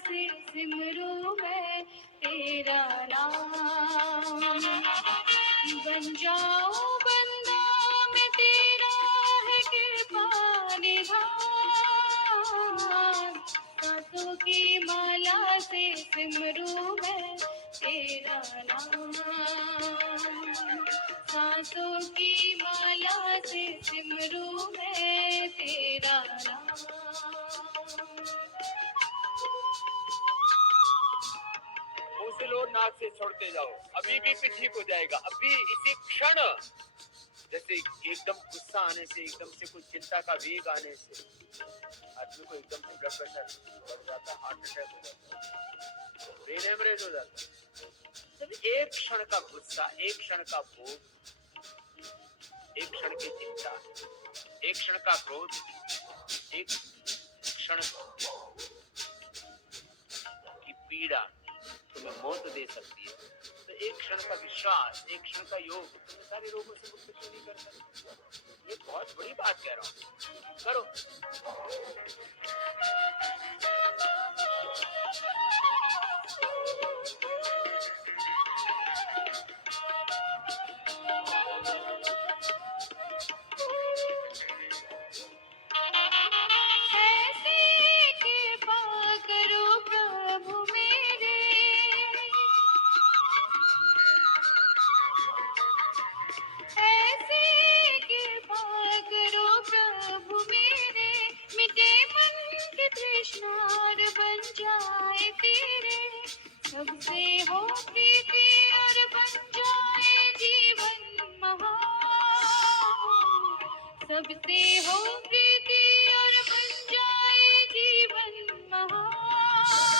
से सिमरूं मैं तेरा नाम। बन जाऊं बंदा मैं तेरा है कृपा निधान। सांसों की माला से सिमरूं मैं तेरा नाम। सांसों की माला से सिमरूं मैं तेरा नाम। मुंह से लो, नाक से छोड़ते जाओ, अभी भी ठीक हो जाएगा। अभी इसी क्षण, जैसे एकदम गुस्सा आने से, एकदम से कुछ चिंता का वेग आने से आदमी को एकदम से ब्लड प्रेशर बढ़ जाता है, हार्ट अटैक हो जाता है, ब्रेन हेमरेज हो जाता है। जब एक क्षण का गुस्सा, एक क्षण का भोग, एक क्षण की चिंता, एक क्षण का क्रोध, एक क्षण की पीड़ा तुम्हें मौत दे सकती है, तो एक क्षण का विश्वास, एक क्षण का योग तुम्हें सारे रोगों से मुक्त क्यों नहीं कर सकता? ये बहुत बड़ी बात कह रहा हूँ, करो। सबसे हो प्रीति और बन जाए जीवन महान। सबसे हो प्रीति और बन जाए जीवन महान।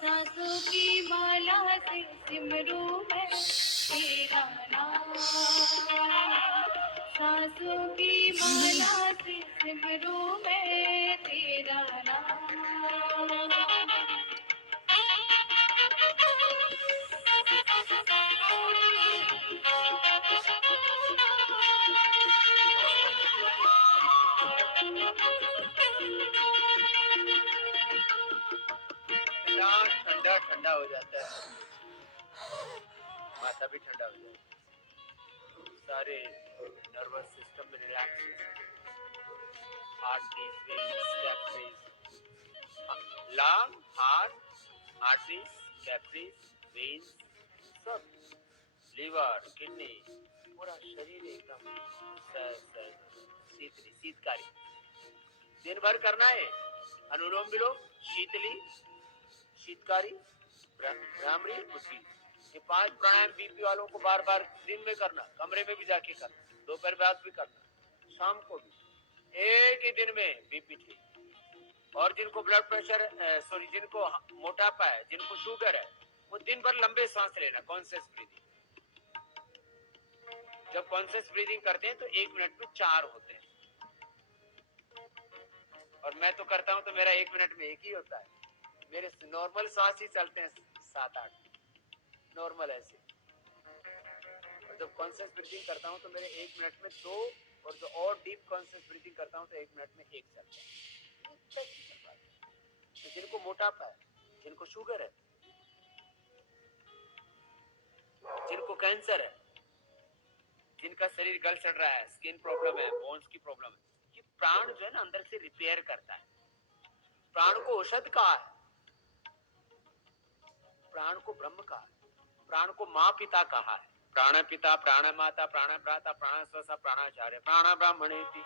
सांसों की माला से सिमरूं मैं तेरा नाम। सांसों की माला से सिमरूं मैं तेरा नाम। ठंडा ठंडा हो जाता है, माथा भी ठंडा हो जाता है, सारे नर्वस सिस्टम में relaxation, heart beat, step beat, lung, heart, arteries, capillaries, veins, सब, लीवर, किडनी, पूरा शरीर एकदम शीतकारी। दिन भर करना है अनुलोम विलोम, शीतली, शीतकारी, भ्रामरी, उसी। ये 5 प्राणायाम बीपी वालों को बार बार दिन में करना, कमरे में भी जाके करना, दोपहर बाद भी करना, शाम को भी, एक ही दिन में बीपी ठीक। और जिनको ब्लड प्रेशर जिनको मोटापा है, जिनको शुगर है, वो दिन भर लंबे सांस लेना, कॉन्शियस ब्रीदिंग। जब कॉन्शियस ब्रीदिंग करते हैं तो 1 मिनट में 4 होते हैं, और मैं तो करता हूं तो मेरा 1 मिनट में 1 ही होता है। मेरे नॉर्मल सांस ही चलते हैं 7-8 नॉर्मल ऐसे। और जब कॉन्शियस ब्रीदिंग करता हूं तो मेरे 1 मिनट में 2, और जो और डीप कॉन्शियस ब्रीदिंग करता हूं तो 1 मिनट में 1 चलता है। तो जिनको मोटापा है, जिनको शुगर है, जिनको कैंसर है, जिनका शरीर गल सड़ रहा है, स्किन प्रॉब्लम है, बोन्स की प्रॉब्लम है, ये प्राण जो है ना अंदर से रिपेयर करता है। प्राण को औषध कहा है, प्राण को ब्रह्म कहा है, प्राण को माँ पिता कहा है। प्राण पिता, प्राण माता, प्राण भ्राता, प्राण स्वसा, प्राणाचार्य, प्राण ब्राह्मणेति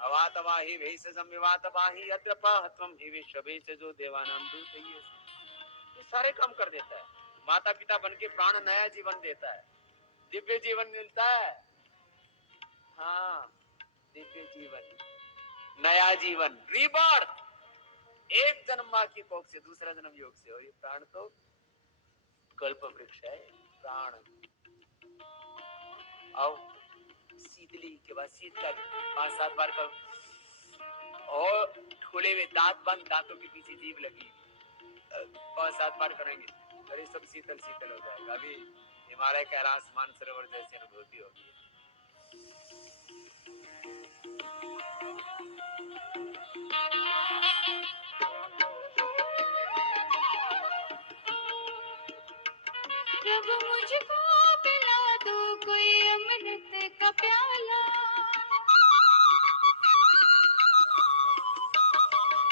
अवातवाहि वैसजम विवातवाहि अद्रपहत्वम हि विश्ववे से जो देवानाम दूतये। ये सारे काम कर देता है। माता पिता बनके प्राण नया जीवन देता है, दिव्य जीवन मिलता है। हाँ, दिव्य जीवन, नया जीवन, रीबर्थ। एक जन्म माँ की कोख से, दूसरा जन्म योग से। और ये प्राण तो कल्प वृक्ष है, प्राण। आओ, शीतली के बाद शीत का 5-7 बार का, और खुले हुए दांत बंद, दांतों के पीछे जीभ लगी, 5-7 बार करेंगे, अरे सब शीतल शीतल हो जाएगा। अभी हिमालय का आसमान सरोवर जैसी अनुभूति होगी। प्रभु मुझको पिला दो कोई अमृत का प्याला,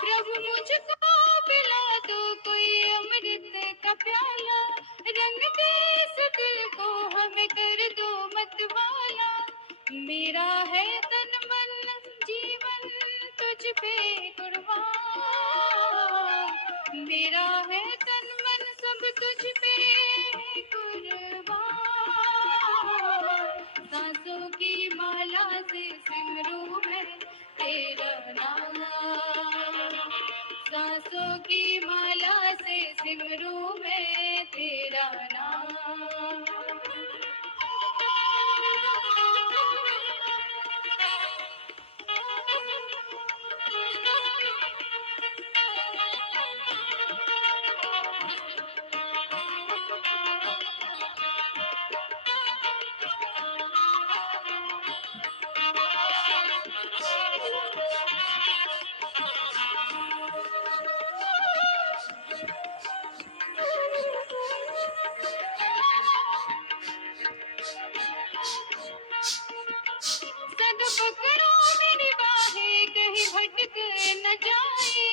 प्रभु मुझको पिला दो कोई अमृत का प्याला, रंग दे इस दिल को हमें कर दो मतवाला। मेरा है तन मन जीवन तुझ पे कुर्बान, मेरा है तन मन सब तुझ पे कुर्बान। सांसों की माला से सिमरूं मैं तेरा नाम, सांसों की माला से सिमरूं मैं तेरा नाम। सद पकड़ो मेरी बाहें कहीं भटक न जाए,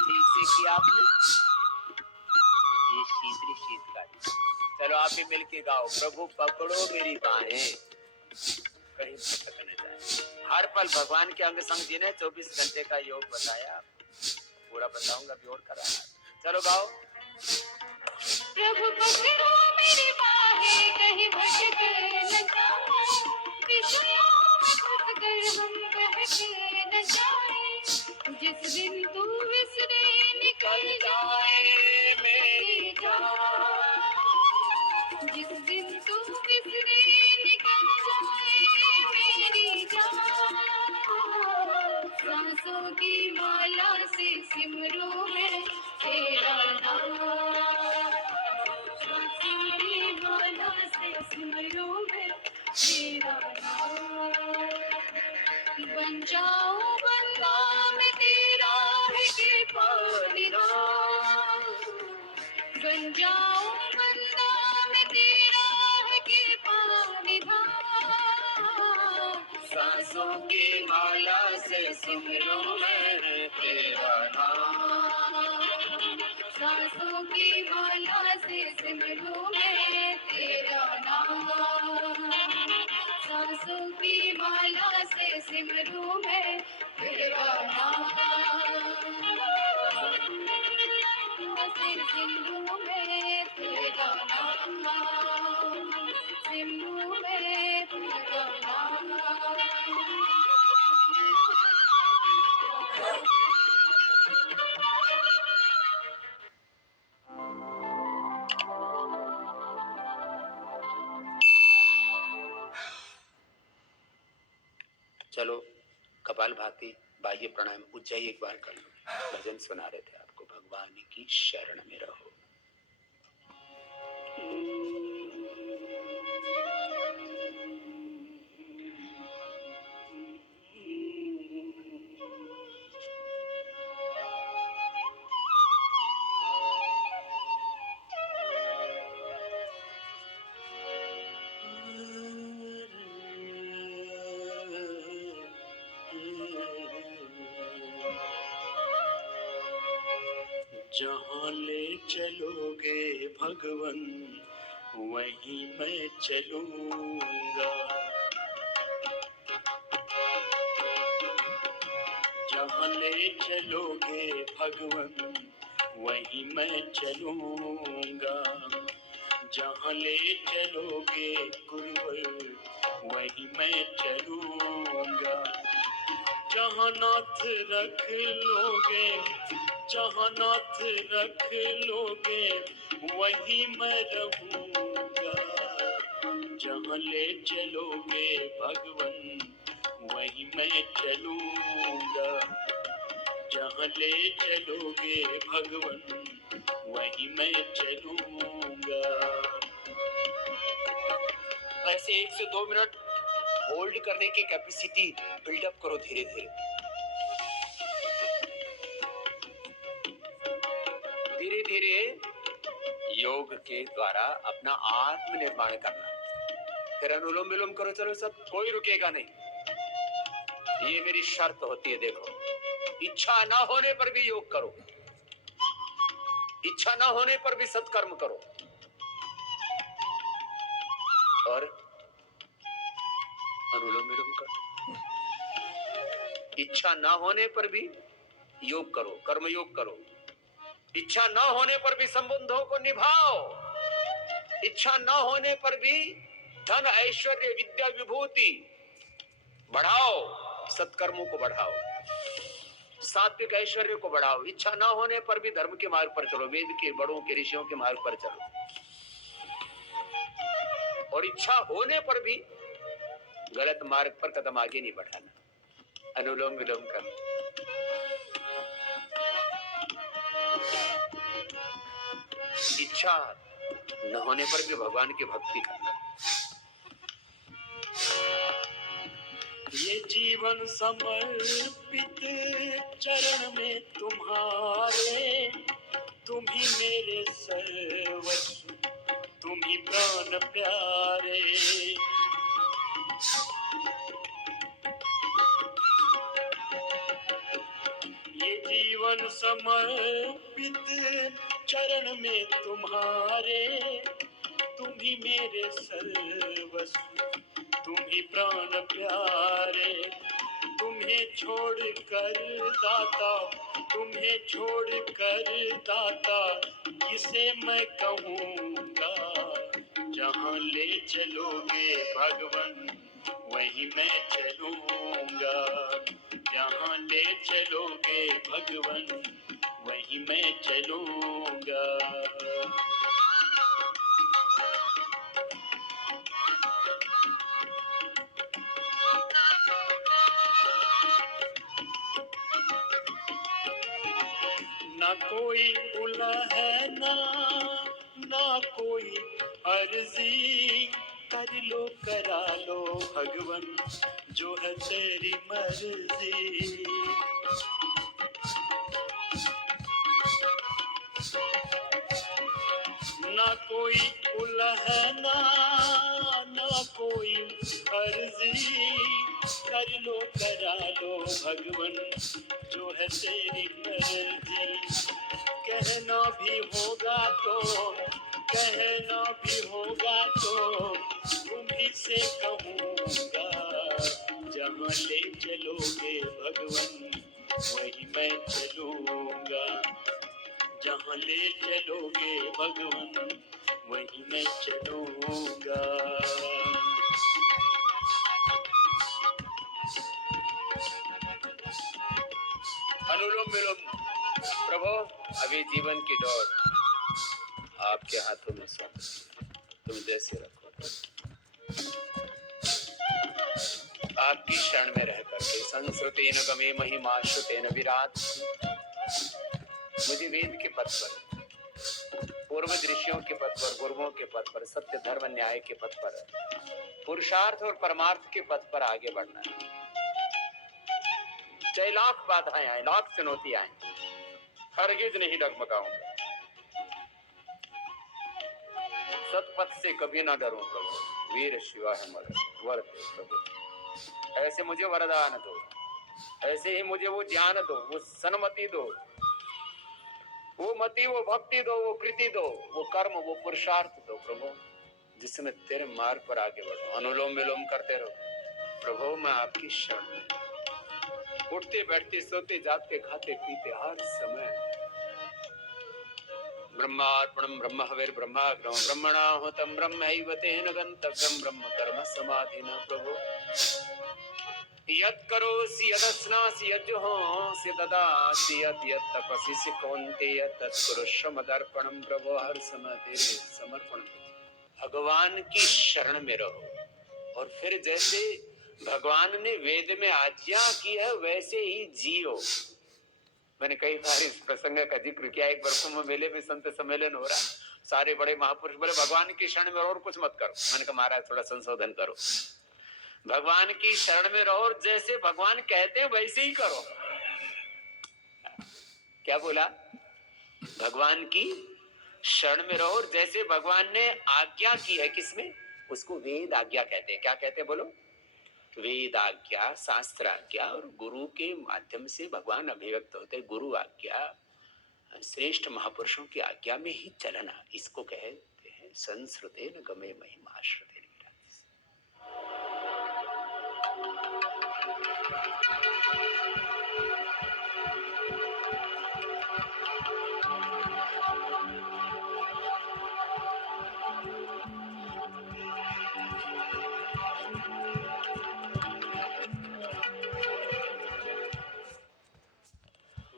ठीक से किया आपने, ये शीतली शीतकाली। चलो आप भी मिलके गाओ, प्रभु पकड़ो मेरी बाहें कहीं भटक न जाए। हर पल भगवान के अंग संग जिन्हें 24 घंटे का योग बताया, पूरा बताऊंगा अभी और कराना। चलो गाओ। प्रभु पकड़ो मेरी बाहें कहीं भटक न जाए, विषयों में फंसकर हम बहक न जाए। जिस दिन तू विसरे निकल जाए मेरी जान, जिस दिन तू विसरे निकल जाए मेरी जान। सांसों की माला से सिमरूं मैं तेरा नाम, सांसों की माला से सिमरूं मैं तेरा नाम। बन जाऊं बंदा मैं तेरा है कृपा निधान, बन जाऊं बंदा मैं तेरा है कृपा निधान। सांसों की माला से सिमरूं मैं तेरा नाम, सांसों की माला से सिमरूं मैं तेरा नाम, सांसों की माला से सिमरूं मैं तेरा नाम, से सिमरूं मैं तेरा नाम, सिमरूं मैं तेरा नाम। चलो कपालभाति बाह्य प्राणायाम उज्जयी एक बार कर लो। भजन सुना रहे थे आपको, भगवान की शरण में रहो। जहाँ ले चलोगे भगवन वहीं मैं चलूंगा, जहाँ ले चलोगे भगवन वहीं मैं चलूंगा, जहाँ ले चलोगे गुरुवर वहीं मैं चलूंगा, जहाँ नाथ रख लोगे, जहाँ नाथ रख लोगे वहीं मैं रहूंगा, जहाँ ले चलोगे भगवन वहीं मैं चलूंगा, जहाँ ले चलोगे भगवन वहीं मैं चलूंगा। ऐसे 1 से 2 मिनट होल्ड करने की कैपेसिटी बिल्डअप करो धीरे धीरे। धीरे धीरे योग के द्वारा अपना आत्मनिर्माण करना। फिर अनुलोम विलोम करो, चलो सब, कोई रुकेगा नहीं। ये मेरी शर्त होती है। देखो, इच्छा ना होने पर भी योग करो, इच्छा ना होने पर भी सत्कर्म करो, और अनुलोम विलोम करो। इच्छा ना होने पर भी योग करो, कर्म योग करो। इच्छा ना होने पर भी संबंधों को निभाओ। इच्छा ना होने पर भी धन ऐश्वर्य विद्या विभूति बढ़ाओ, सत्कर्मों को बढ़ाओ, सात्विक ऐश्वर्य को बढ़ाओ। इच्छा ना होने पर भी धर्म के मार्ग पर चलो, वेद के बड़ों के ऋषियों के मार्ग पर चलो। और इच्छा होने पर भी गलत मार्ग पर कदम आगे नहीं बढ़ाना। अनुलोम विलोम कर। इच्छा न होने पर भी भगवान की भक्ति करना। ये जीवन समर्पित चरण में तुम्हारे, तुम ही मेरे सर्वस्व, तुम ही प्राण प्यारे। ये जीवन समर्पित चरण में तुम्हारे, तुम ही मेरे सर्वस्व, तुम ही प्राण प्यारे। तुम्हें छोड़कर दाता, तुम्हें छोड़कर दाता, किसे मैं कहूँगा। जहाँ ले चलोगे भगवन, वहीं मैं चलूँगा। जहाँ ले चलोगे भगवन, वहीं मैं चलूँगा। ना कोई उलहना, ना कोई अर्जी, कर लो करा लो भगवन, जो है तेरी मर्जी। ना कोई उलहना, ना कोई अर्जी, कर लो करा लो भगवन, जो है तेरी मर्जी। कहना भी होगा तो, कहना भी होगा तो, तुम्हीं से कहूँगा। जहाँ ले चलोगे भगवन, वहीं मैं चलूँगा। जहाँ ले चलोगे भगवन, वहीं मैं चलूँगा। अनुलोम विलोम। प्रभु, अभी जीवन की दौड़ आपके हाथों में सौंप, तुम जैसे रखो। आपकी शरण में रह करके संस्कृतेन गमे महिमा श्रुतेन विराट, मुझे वेद के पथ पर, पूर्व ऋषियों के पथ पर, गुरुओं के पथ पर, सत्य धर्म न्याय के पथ पर, पुरुषार्थ और परमार्थ के पथ पर आगे बढ़ना है। चाहे लाख बाधाएं आए, लाख चुनौती आए, हरगिज नहीं डगमगाऊंगा। सतपथ से कभी ना डरूं प्रभु। वीर शिवा है मर वर प्रभु, ऐसे मुझे वरदान दो, ऐसे ही मुझे वो ज्ञान दो, वो सन्मति दो, वो मति, वो भक्ति दो, वो कृति दो, वो कर्म, वो पुरुषार्थ दो प्रभु, जिसमें तेरे मार्ग पर आगे बढ़ो। अनुलोम विलोम करते रहो प्रभु। मैं आपकी शरण में, उठते बैठते सोते जागते खाते पीते हर समय ब्रह्मार्पणम ब्रह्म हविर् ब्रह्माग्नो ब्रह्मणाहुतम ब्रह्मैव तेन गन्तव्यम ब्रह्म कर्म समाधिना। प्रभु, यत् करोसि यदस्नासि यज्जुहोसि ददासि यत् तपसि कौन्तेय तत्कुरुष्व मदर्पणम। प्रभु, हर समय तेरे समर्पण। भगवान की शरण में रहो, और फिर जैसे भगवान ने वेद में आज्ञा की है वैसे ही जियो। मैंने कई बार इस प्रसंग का जिक्र किया। एक बार कुंभ मेले में संत सम्मेलन हो रहा, सारे बड़े महापुरुष बोले भगवान की शरण में और कुछ मत करो। मैंने कहा महाराज थोड़ा संशोधन करो, भगवान की शरण में रहो और जैसे भगवान कहते हैं वैसे ही करो। क्या बोला? भगवान की शरण में रहो। और जैसे भगवान ने आज्ञा की है किसमें, उसको वेद आज्ञा कहते हैं। क्या कहते हैं बोलो? वेद आज्ञा, शास्त्र आज्ञा, और गुरु के माध्यम से भगवान अभिव्यक्त होते। गुरु आज्ञा, श्रेष्ठ महापुरुषों की आज्ञा में ही चलना, इसको कहते हैं संस्कृतेन गमे महिमाश्रुतेन विराजित।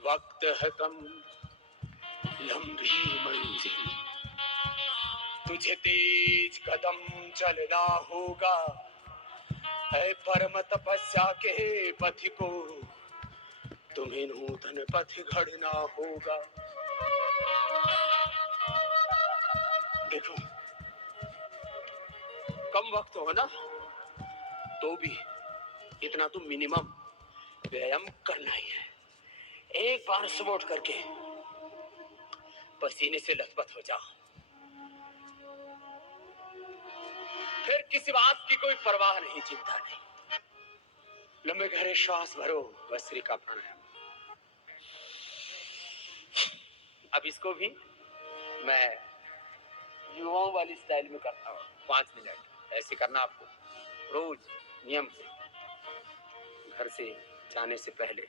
वक्त है कम, लंबी मंजिल, तुझे तेज कदम चलना होगा। है परम तपस्या के पथ को, तुम्हें नूतन पथ गढ़ना होगा। देखो, कम वक्त हो ना, तो भी इतना तो मिनिमम व्यायाम करना ही है। एक बार सुबह उठ करके पसीने से लथपथ हो जाओ, फिर किसी बात की कोई परवाह नहीं, चिंता नहीं। लंबे गहरे श्वास भरो, भस्त्रिका प्राणायाम। अब इसको भी मैं युवाओं वाली स्टाइल में करता हूँ। 5 मिनट ऐसे करना आपको रोज नियम से। घर से जाने से पहले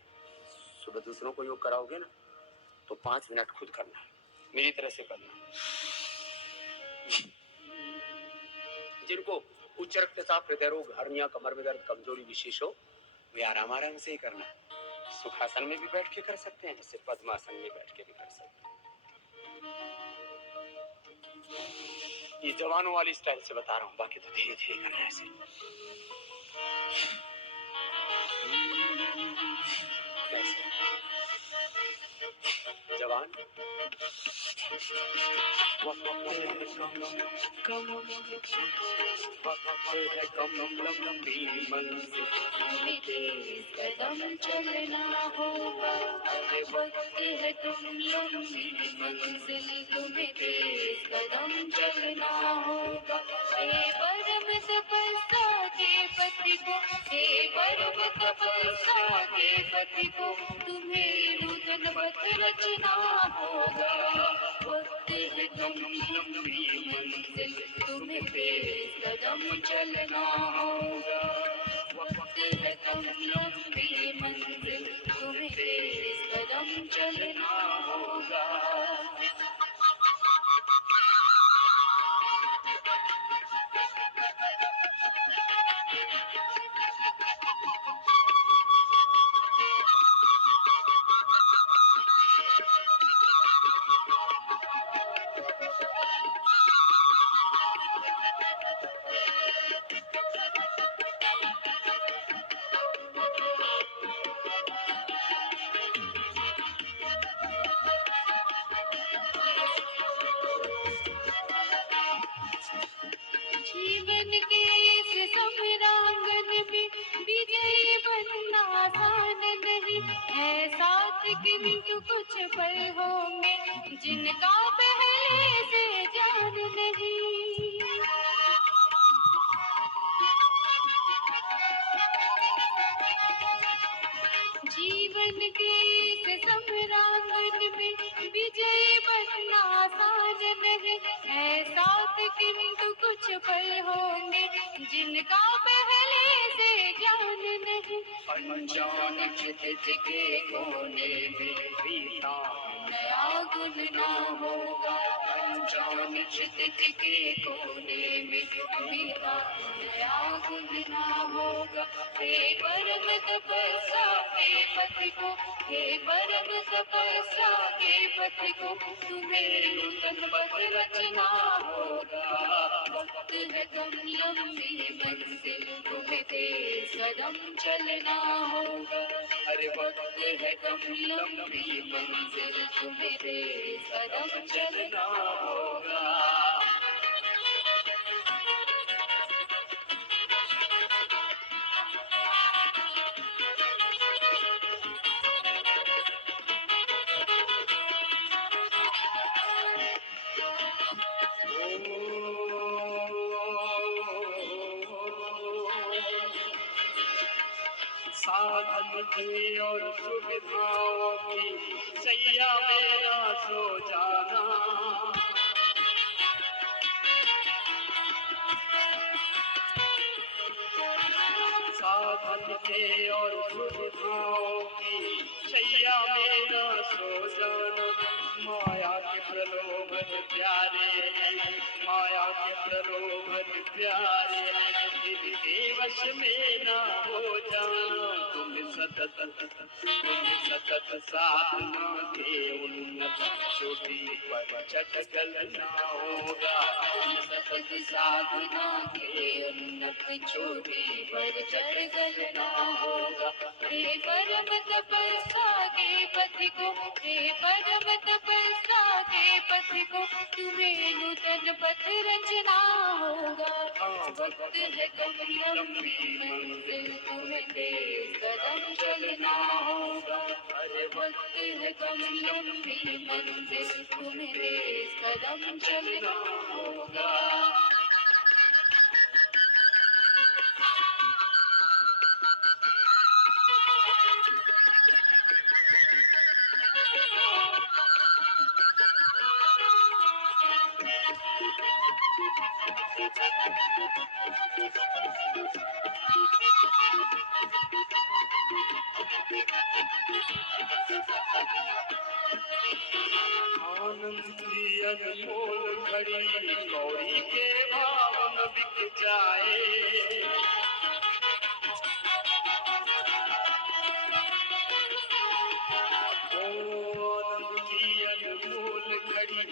सुबह दूसरों को योग कराओगे ना, तो 5 मिनट खुद करना, मेरी तरह से करना। जिनको उच्च रक्तचाप, हृदय रोग, हर्निया, कमर में दर्द, कमजोरी विशेष हो, वे आराम आराम से ही करना। सुखासन में भी बैठ के कर सकते हैं, ऐसे पद्मासन में बैठ के भी कर सकते हैं। ये जवानों वाली स्टाइल से बता रहा हूँ, बाकी तो धीरे धीरे करना है ऐसे। जवान कदम चलना होगा। वक्त है तुम लंबी मंजिल, तुम्हें तेज कदम चलना होगा। हे परम तपस्या के पति को, हे परम तपस्या के पति को, तुम्हें नूतन पथ रचना होगा। वक्त है तुम लंबी मंजिल, तुम्हें तेज कदम चलना होगा। वक्त है तुम लंबी मंजिल, तुम्हें तेज कदम चलना होगा। जीवन के इस समरांगन में विजयी बनना आसान नहीं है। साथ किंतु कुछ पल होंगे जिनका पहले से जान नहीं। जीवन के इस समरांगन में विजयी बनना आसान नहीं है। साथ किंतु कुछ पल होंगे जिनका पहले से जान नहीं। अनजान चित के कोने में बीता नया गुल ना होगा। अनजान चित के कोने में बीता नया गुल ना होगा। हे परम तपस्या के पथ को, हे परम तपस्या के पथ को, तुम्हें नूतन पथ रचना होगा। वक्त है तुम लंबी मंजिल, तुम्हें तेज कदम चलना होगा। अरे वक्त है तुम लंबी मंजिल, तुम्हें तेज कदम चलना होगा। साधन की और सुविधाओं की सैया मेरा सो जाना। साधन के और सुविधाओं की सैया मेरा सो जाना। माया के प्रलोभन प्यारे हैं, माया के प्रलोभन प्यारे हैं, इनके वश में ना हो जाना। तुम सतत साधना के उन्नत चोटी पर चढ़कर ना होगा। सतत साधना के उन्नत चोटी पर चढ़कर ना होगा। हे परम तपस्या के पथि को, हे परम तपस्या के पथि को, तुम्हें नूतन पथ रचना होगा। वक्त है कम लंबी मंजिल, तुम्हें तेज कदम चलना होगा। अरे वक्त है कम लंबी मंजिल, तुम्हें तेज कदम चलना होगा। आनंद की अनमोल घड़ी कौड़ी के भाव न बिक जाए। आनंद की अनमोल घड़ी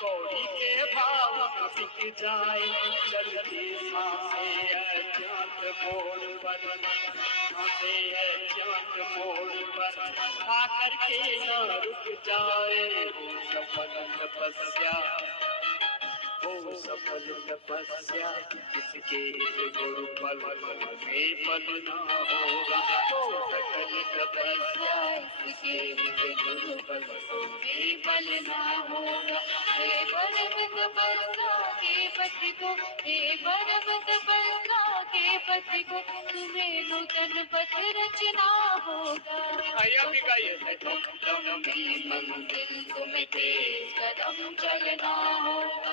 कौड़ी के भाव न बिक जाए। चलती सांसें अज्ञात मोड़ पर, सांसें अज्ञात मोड़ पर आकर के न रुक जाए। सफल तपस्या, ओ सफल तपस्या किसके गुरु बल में फल ना होगा। ओ सकल तपस्या इसके गुरु बल में फल ना होगा। हे परम तपस्या के पथि को, हे परम तपस्या के पथि को, तुम्हें नूतन पथ रचना होगा। आया भी गाइए। लंबी मंजिल, तुम्हें तेज कदम चलना होगा।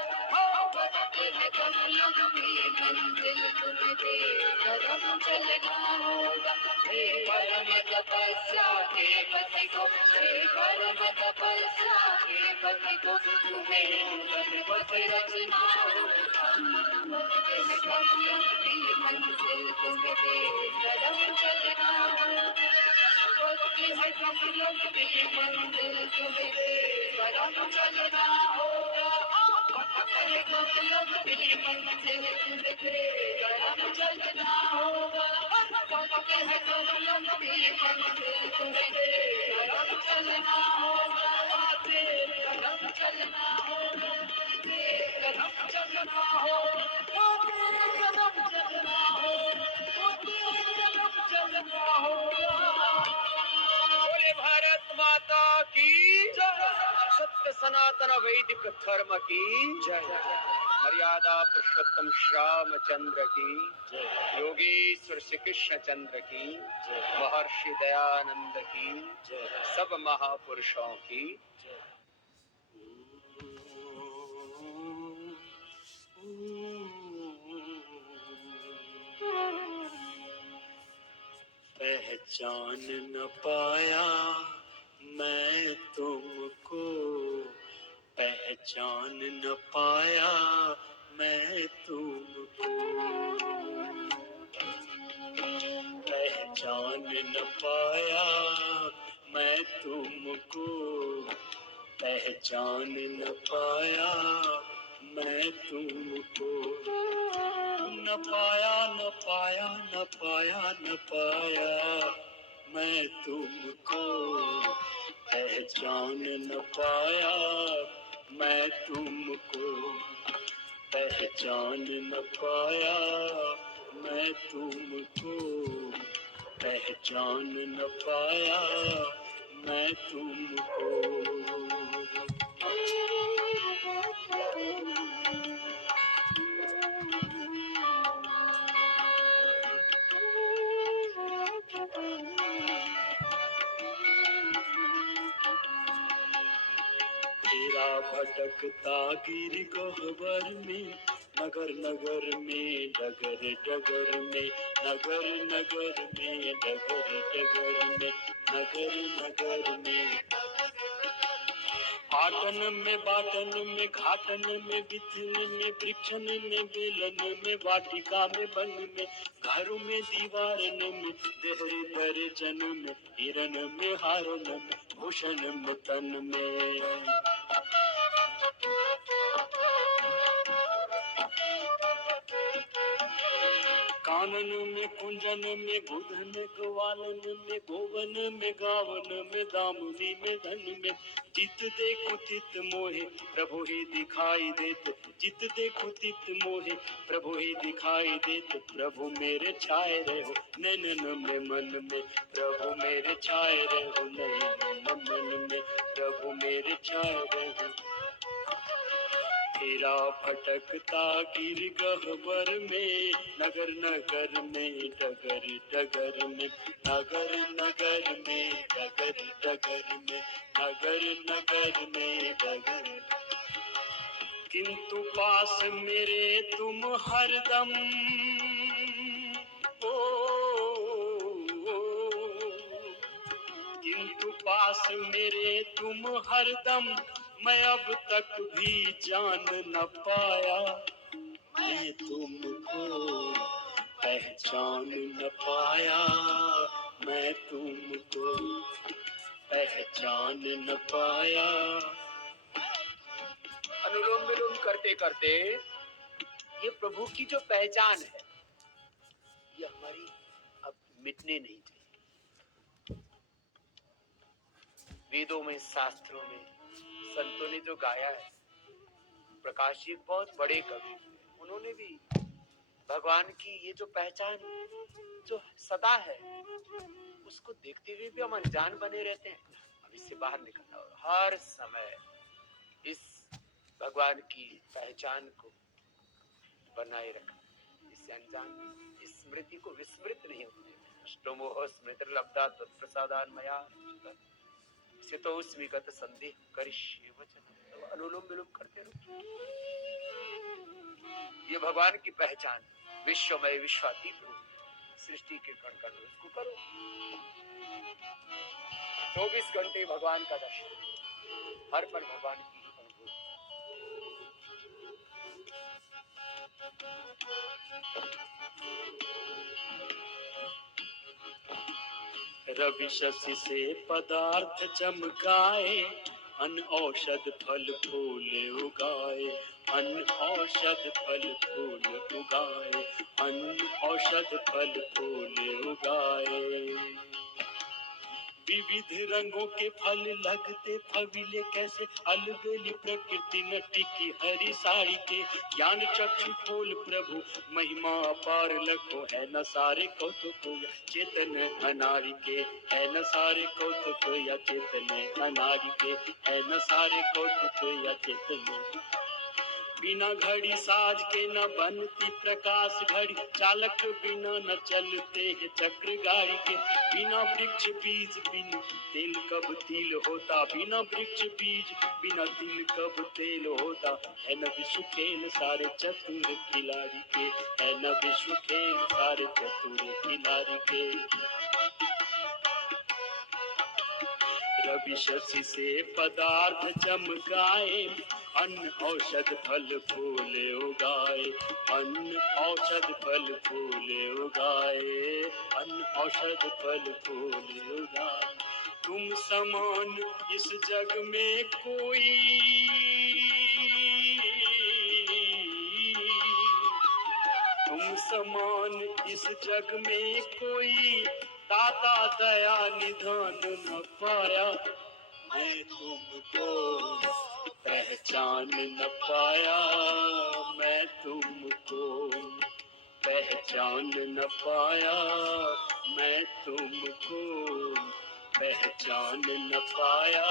वक्त है कम लंबी मंजिल, तुम्हें तेज कदम चलना होगा। हे परम तपस्या के पथि को, हे परम तपस्या के पथि को, तुम्हें नूतन पथ रचना होगा। वक्त है कम लंबी मंजिल, तुम्हें तेज कदम चलना होगा। वक्त है कम लंबी मंजिल, तुम्हें तेज कदम चलना होगा। वक्त है कम लंबी मंजिल, तुम्हें तेज कदम चलना होगा। वक्त है कम लंबी मंजिल, तुम्हें तेज कदम चलना होगा। तेज कदम चलना होगा, तेज कदम चलना होगा, तेज कदम चलना होगा, तेज कदम चलना होगा। बोले भारत माता की जय। सत्य सनातन वैदिक धर्म की जय। मर्यादा पुरुषोत्तम श्याम चंद्र की जय। योगेश्वर श्री कृष्ण चंद्र की जय। महर्षि दयानंद की जय। सब महापुरुषों की जय। पहचान न पाया मैं तुमको, पहचान न पाया मैं तुमको, पहचान न पाया मैं तुमको, पहचान न पाया मैं तुमको। न पाया न पाया न पाया न पाया मैं तुमको, पहचान न पाया मैं तुमको, पहचान न पाया मैं तुमको, पहचान न पाया मैं तुमको। भटकता गिर गह्वर में, नगर नगर में डगर डगर में, नगर नगर में डगर डगर में, नगर नगर में। आटन में बाटन में घाटन में बिथन में वृक्षन में बेलन में वाटिका में वन में, घरों में दीवारन में देहरे दर्जन में, हिरन में हारन में भूषण में तन में। कानन में कुंजन में गुधन ग्वालन में गोवन में गावन में दामुनी में धन में, जित देखो तित मोहे प्रभु ही दिखाई देत, जित देखो तित मोहे प्रभु ही दिखाई देत। प्रभु मेरे छाए रहो नैनन में मन में, प्रभु मेरे छाए रहो नैनन मन में, प्रभु मेरे छाए रहो। तेरा भटकता गिर गह्वर में, नगर नगर में डगर डगर में, नगर नगर में डगर डगर में, नगर नगर में डगर। किंतु पास मेरे तुम हरदम, ओ, किंतु पास मेरे तुम हरदम, मैं अब तक भी जान न पाया, मैं तुमको पहचान न पाया, मैं तुमको पहचान न पाया। अनुलोम विलोम करते करते ये प्रभु की जो पहचान है ये हमारी अब मिटने नहीं चाहिए। वेदों में शास्त्रों में संतों ने जो गाया है, प्रकाश जी बहुत बड़े कवि, उन्होंने भी भगवान की ये जो पहचान जो सदा है उसको देखते हुए भी हम अनजान बने रहते हैं। अब इससे बाहर निकलना और हर समय इस भगवान की पहचान को बनाए रखना, इससे अनजान इस स्मृति को विस्मृत नहीं होते। अष्टमोह स्मृति लब्धा तत्प्रसादान मया, इसे तो स्वीगत संदेह करिष्ये वचन। तो अनुलोम विलोम करते रहो। ये भगवान की पहचान, विश्वमय विश्वातीत रूप, सृष्टि के कण कण में उसको करो। 24 घंटे भगवान का दर्शन, हर पल भगवान की अनुभूति। रवि शशि से पदार्थ चमकाए, अन औषध फल फूल उगाए, अन औषध फल फूल उगाए, अन औषध फल फूल उगाए। विविध रंगों के फल लगते फविले कैसे, अलबेली प्रकृति न टिकी हरी साड़ी के, ज्ञान चक्षु खोल प्रभु महिमा अपार लखो, है न सारे कौतुक या चेतन अनारी के, है न सारे कौतुक या चेतन अनारी के, है न सारे कौतुक या चेतन। बिना घड़ी साज के न बनती प्रकाश घड़ी, चालक बिना न चलते हैं चक्र गाड़ी के, बिना वृक्ष बीज बिन तेल कब तिल होता, बिना वृक्ष बीज बिना तिल कब तेल होता, है न विश्व खेल सारे चतुर खिलाड़ी के, है न विश्व खेल सारे चतुर खिलाड़ी के। रवि शशि से पदार्थ चमकाए, अन्न औषध फल फूल उगाए, अन्न औषध फल फूल उगाए, अन्न औषध फल फूल उगाए। तुम समान इस जग में कोई, तुम समान इस जग में कोई, दाता दया निधान न पाया, मैं तुमको पहचान न पाया, मैं तुमको पहचान न पाया, मैं तुमको पहचान न पाया,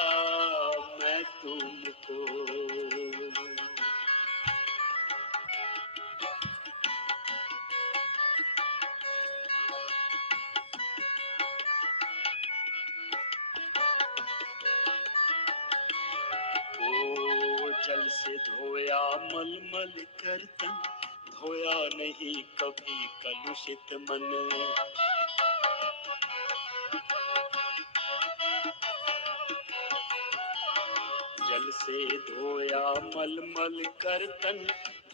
मैं तुमको। जल से धोया मलमल कर तन, धोया नहीं कभी कलुषित मन। जल से धोया मलमल कर तन,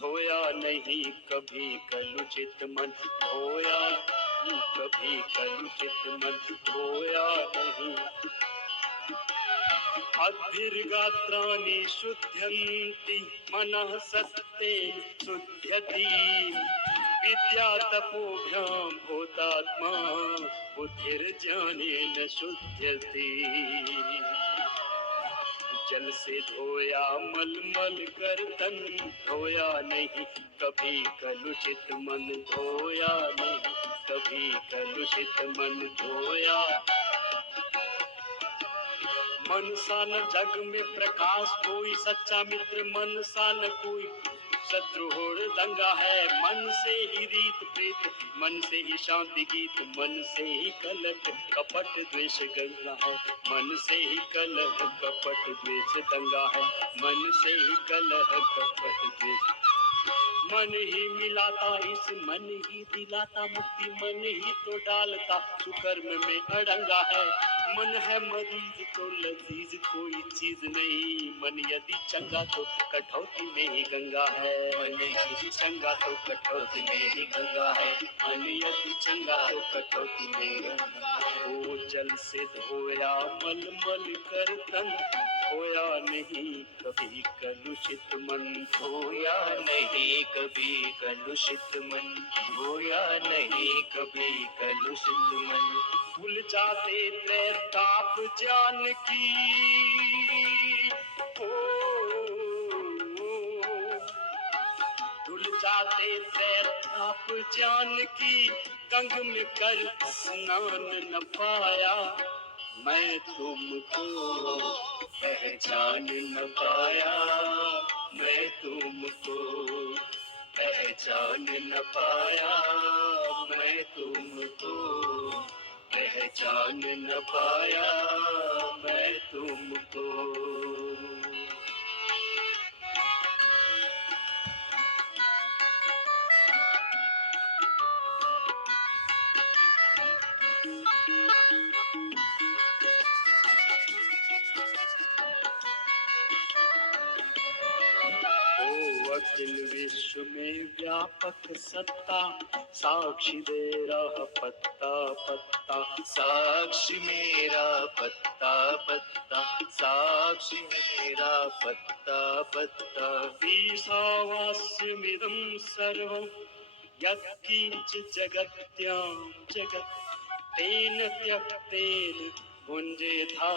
धोया नहीं कभी कलुषित मन। धोया नहीं कभी कलुषित मन, धोया नहीं। अद्भिर्गात्राणि शुद्ध्यन्ति मनः सत्ते शुद्ध्यति, विद्या तपोभ्यां भूतात्मा बुद्धिर्ज्ञानेन शुद्ध्यति। जल से धोया मलमल कर तन, धोया नहीं कभी कलुषित मन। धोया नहीं कभी कलुषित मन, धोया। मन सा न जग में प्रकाश कोई सच्चा मित्र, मन सा न कोई शत्रु होड़ दंगा है। मन से ही रीत प्रीत, मन से ही शांति गीत, मन से ही कलह कपट द्वेष गंगा है। मन से ही कलह कपट द्वेष दंगा है, मन से ही कलह कपट द्वेष। मन ही मिलाता इस मन ही दिलाता मुक्ति, मन ही तो डालता सुकर्म में अड़ंगा है। मन है मरीज तो लजीज कोई चीज नहीं, मन यदि चंगा तो कटौती में ही गंगा है। मन यदि चंगा तो कटौती में ही गंगा है, मन यदि चंगा तो कटौती में गंगा है। ओ जल से धोया मलमल कर तन, धोया नहीं कभी कलुषित मन। धोया नहीं कभी कलुषित मन, धोया नहीं कभी कलुषित मन। भूल जाते त्रैताप जान की, भूल जाते त्रैताप जान की, गंग में कर स्नान न पाया। मैं तुमको पहचान न पाया, मैं तुमको पहचान न पाया, मैं तुमको पहचान न पाया, मैं तुमको। अखिल विश्व में व्यापक सत्ता, साक्षी दे रहा पत्ता पत्ता। साक्षी मेरा पत्ता पत्ता, साक्षी मेरा पत्ता पत्ता। ईशावास्यमिदं सर्वं यत्किंचित् जगत्यां जगत्, तेन त्यक्तेन भुञ्जेथा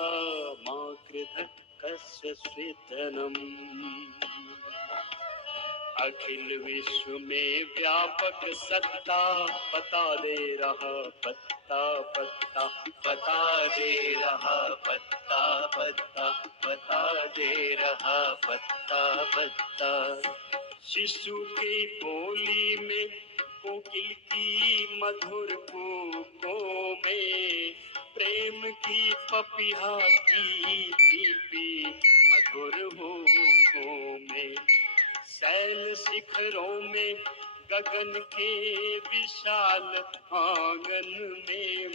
मा कृतः कस्य स्वेदनम्। अखिल विश्व में व्यापक सत्ता, पता दे रहा पत्ता पत्ता, पता दे रहा पत्ता पत्ता, पता दे रहा पत्ता पत्ता। शिशु की बोली में कोकिल की मधुर कूकों में, प्रेम की पपिया की पीपी मधुर होठों में। शैल शिखरों में गगन के विशाल आंगन में,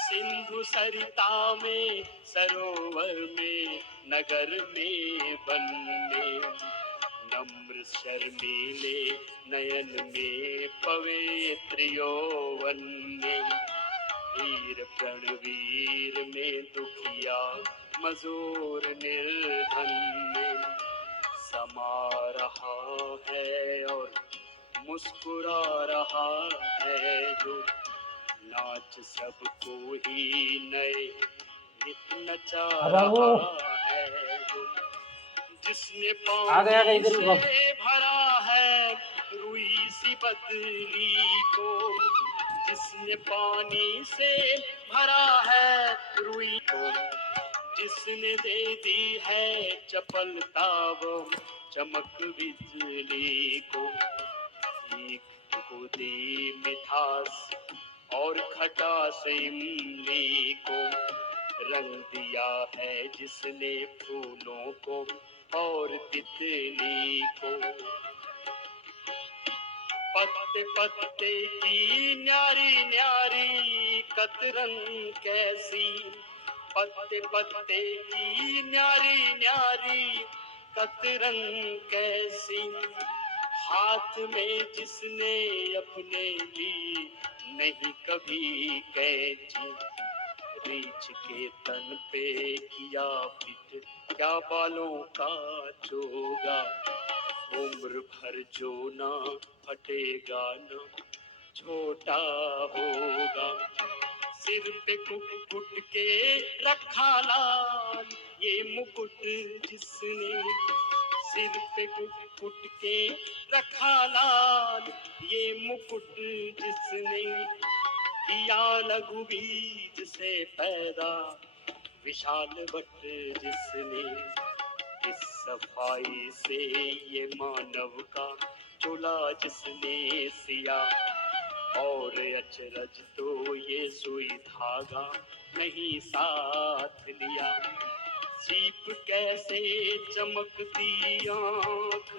सिंधु सरिता में सरोवर में नगर में वन में। नम्र शर्मीले नयन में पवित्र यौवन में, वीर प्रणवीर में दुखिया मजूर निर्धन में। समा रहा है और मुस्कुरा रहा है जो, नाच सबको ही नए नित नचा रहा है जो। जिसने पानी से भरा है रुई सी बदली को, जिसने पानी से भरा है रुई को, जिसने दे दी है चपलता वो चमक बिजली को। एक को दी मिठास और खटास इमली को, रंग दिया है जिसने फूलों को और तितली को। पत्ते पत्ते की न्यारी न्यारी कतरन कैसी, पत्ते पत्ते की न्यारी न्यारी कतरन कैसी, हाथ में जिसने अपने ली नहीं कभी कैची, रीछ के तन पे किया फिट क्या बालों का चोगा, उम्र भर जो ना फटेगा न छोटा होगा, सिर पे कुट के रखा लाल ये मुकुट जिसने, सिर पे कुट के रखा लाल ये मुकुट जिसने, किया लघु बीज से पैदा विशाल वट जिसने, इस सफाई से ये मानव का चोला जिसने सिया, और अचरज तो ये सुई धागा नहीं साथ लिया, सीप कैसे चमकती आँख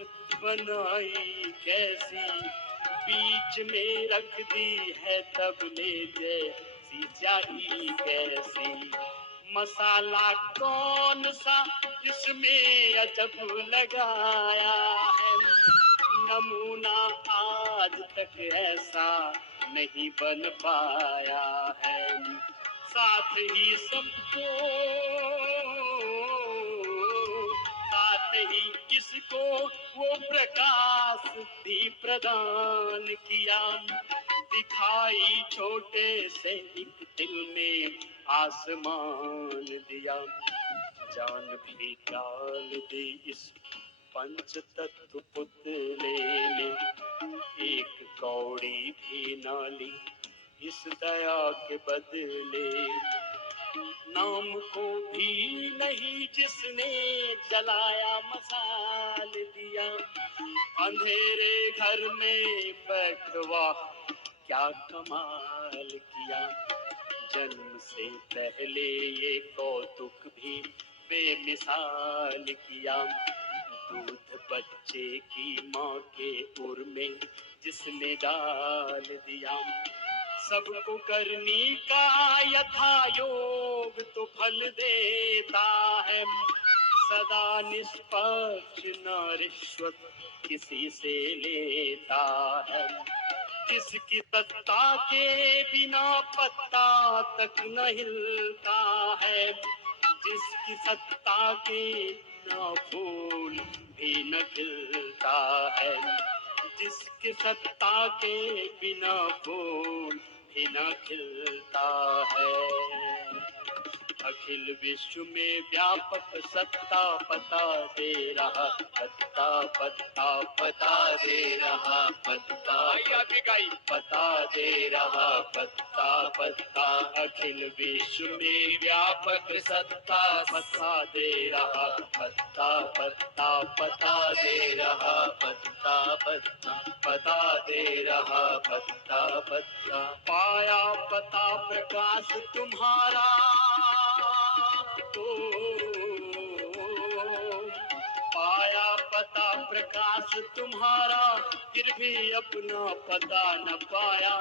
बनाई कैसी, बीच में रख दी है तबले जैसी स्याही कैसी, मसाला कौन सा इसमें अजब लगाया है, नमूना आज तक ऐसा नहीं बन पाया है, साथ ही सबको साथ ही किसको वो प्रकाश भी प्रदान किया, दिखाई छोटे से एक दिल में आसमान दिया, जान भी डाल दी इस पंच तत्व पुतले में, एक कौड़ी भी ना ली इस दया के बदले, नाम को भी नहीं जिसने जलाया मसाल दिया, अंधेरे घर में बैठवा क्या कमाल किया, जन्म से पहले ये कौतुक भी बेमिसाल किया, दूध बच्चे की माँ के उर में जिसने डाल दिया, सबको करनी का यथा योग तो फल देता है, सदा निष्पक्ष न रिश्वत किसी से लेता है, जिसकी सत्ता के बिना पत्ता तक न हिलता है, जिसकी सत्ता के बिना फूल भी न खिलता है, जिसकी सत्ता के बिना फूल भी न खिलता है, अखिल विश्व में व्यापक सत्ता पता दे रहा, पत्ता पत्ता पता दे रहा, पत्ता पता दे रहा, पत्ता पत्ता अखिल विश्व में व्यापक सत्ता पता दे रहा, पत्ता पत्ता पता दे रहा, पत्ता पत्ता पता दे रहा, पत्ता पत्ता पाया पता प्रकाश तुम्हारा, पाया पता प्रकाश तुम्हारा फिर भी अपना पता न पाया,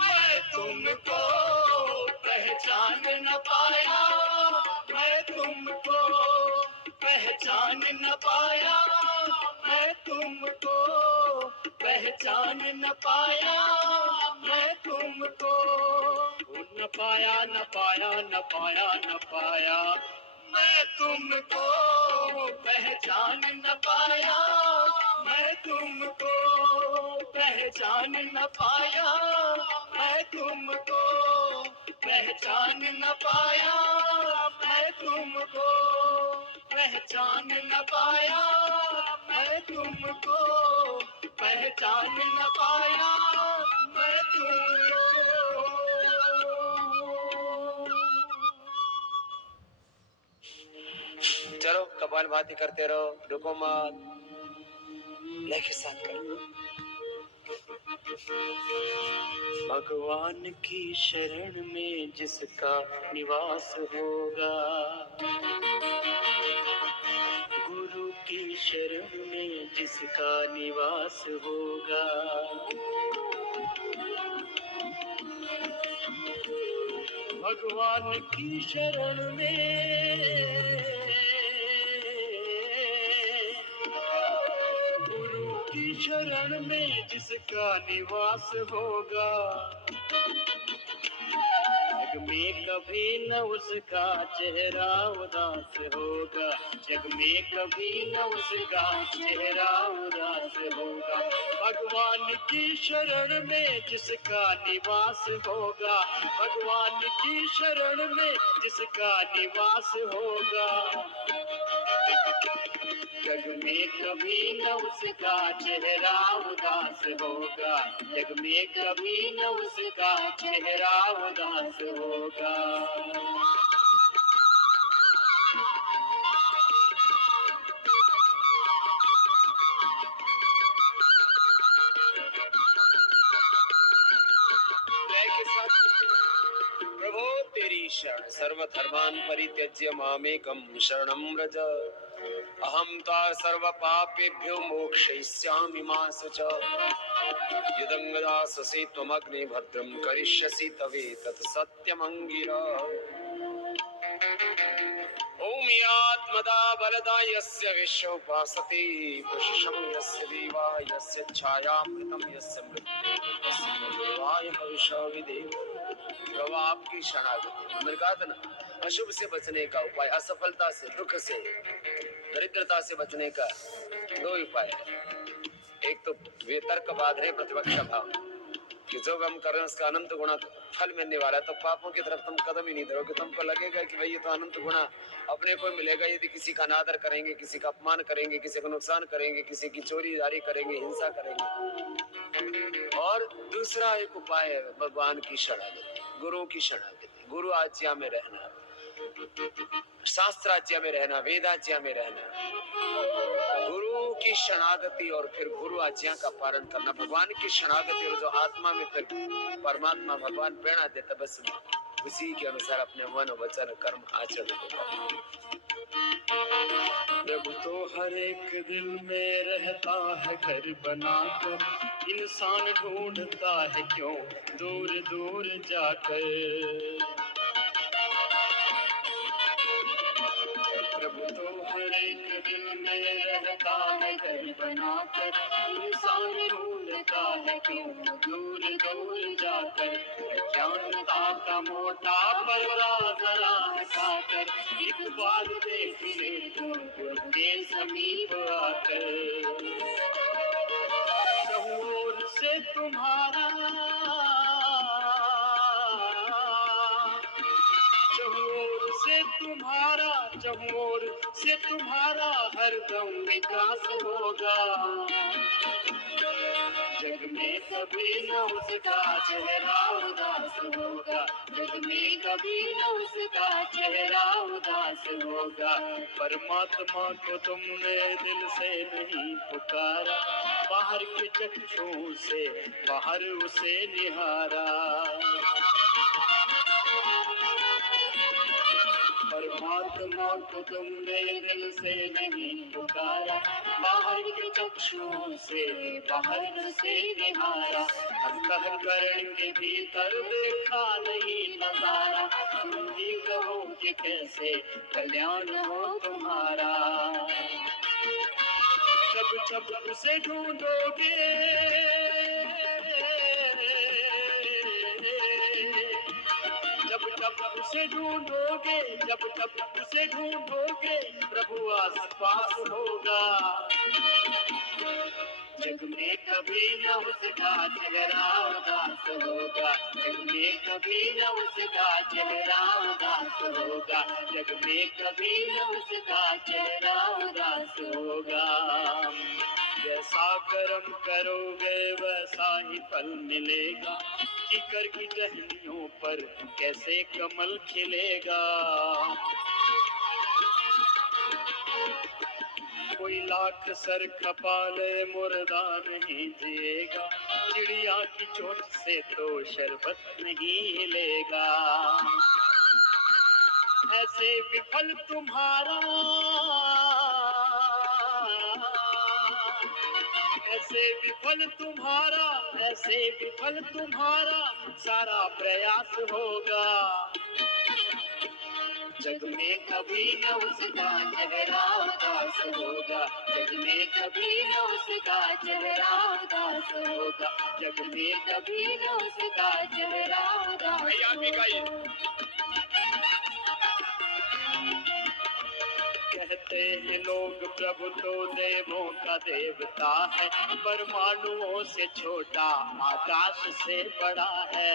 मैं तुमको पहचान न पाया, मैं तुमको पहचान न पाया, मैं तुमको पहचान न पाया, मैं तुमको न पाया न पाया न पाया न पाया, मैं तुमको पहचान न पाया, मैं तुमको पहचान न पाया, मैं तुमको पहचान न पाया, मैं तुमको पहचान न पाया, मैं तुमको पहचान न पाया, मैं तुमको। चलो कपालभाति करते रहो, रुको मत, लय के साथ करो। भगवान की शरण में जिसका निवास होगा, गुरु की शरण में जिसका निवास होगा, भगवान की शरण में, गुरु की शरण में जिसका निवास होगा, जग में कभी न उसका चेहरा उदास होगा, जग में कभी न उसका चेहरा उदास होगा। भगवान की शरण में जिसका निवास होगा, भगवान की शरण में जिसका निवास होगा, जग में कभी न उसका चेहरा उदास होगा, जग में कभी न उसका चेहरा उदास होगा। जय के साथ प्रभो तेरी शरण, सर्वधर्मान् परित्यज्य मामेकं शरणं व्रज, अहं त्वा सर्वपापेभ्यो मोक्षयिष्यामि मा शुच। यदं दास्यसि त्वमग्ने भद्रं करिष्यसि तवेतत् सत्यमङ्गिरा। ॐ यात्मदा बलदा यस्य विश्वोपासते, पुरुषं यस्य देवा यस्य छायामृतं यस्य मृत्युं तस्य देवाय हविषा विधेम। प्रभु आपकी शरणागति। मैंने कहा था ना, अशुभ से बचने का उपाय, असफलता से, दुख से, दरिद्रता से बचने का दो उपाय है। एक तो वितर्कवाद है, प्रतिपक्ष भाव कि जो हम कर रहे हैं उसका अनंत गुणा फल मिलने वाला है, तो पापों की तरफ तुम कदम ही नहीं धरोगे। तुमको लगेगा कि भाई ये तो अनंत गुणा अपने को मिलेगा यदि किसी का अनादर करेंगे, किसी का अपमान करेंगे, किसी को नुकसान करेंगे, किसी की चोरी जारी करेंगे, हिंसा करेंगे। और दूसरा एक उपाय है भगवान की शरणागति, गुरु की शरणागति, गुरु आज्ञा में रहना, शास्त्र आज्ञा में रहना, वेद आज्ञा में रहना, गुरु की शरणागति और फिर गुरु आज्ञा का पालन करना। भगवान की शरणागति और जो आत्मा में फिर परमात्मा भगवान प्रेरणा देता, बस उसी के अनुसार अपने मन वचन कर्म आचरण होगा। प्रभु तो हर एक दिल में रहता है घर बनाकर, इंसान ढूंढता है क्यों दूर दूर जाकर। प्रभु तो हर एक दिल में रहता है घर बनाकर, इंसान ढूंढता है क्यों दूर दूर जाकर। जानता का मोटा पर्दा जरा हटाकर, एक बार देख ले तो के समीप आकर। चहुओर से तुम्हारा, चहुओर से तुम्हारा, चहुओर से तुम्हारा हरदम विकास होगा। जग में कभी न उसका चेहरा उदास होगा, जग में कभी न उसका चेहरा उदास होगा। परमात्मा को तुमने दिल से नहीं पुकारा, बाहर के चक्षुओं से बाहर उसे निहारा। परमात्मा को तुमने दिल से नहीं पुकारा, बाहर के चक्षुओं से बाहर से निहारा। अंतःकरण के भीतर देखा नहीं नजारा, तुम ही कहो कि कैसे कल्याण हो तुम्हारा। जब जब उसे ढूंढोगे, जब जब उसे ढूंढोगे, जब जब उसे ढूंढोगे, प्रभु आस पास होगा। जग में कभी न उसका चेहरा उदास होगा, जग में कभी न उसका चेहरा उदास होगा, जग में कभी न उसका चेहरा उदास होगा। जैसा कर्म करोगे वैसा ही फल मिलेगा, कीकर की टहनियों पर कैसे कमल खिलेगा। कोई लाख सर खपा ले मुर्दा नहीं जिएगा, चिड़िया की चोट से तो शरबत नहीं हिलेगा। ऐसे विफल तुम्हारा, ऐसे विफल तुम्हारा सारा प्रयास होगा। जग में कभी न उसका चेहरा उदास होगा, जग में कभी न उसका चेहरा उदास होगा, जग में कभी न उसका चेहरा उदास भैया आप भी गाइए। होगा। कहते हैं लोग प्रभु तो देवों का देवता है, परमाणुओं से छोटा आकाश से बड़ा है।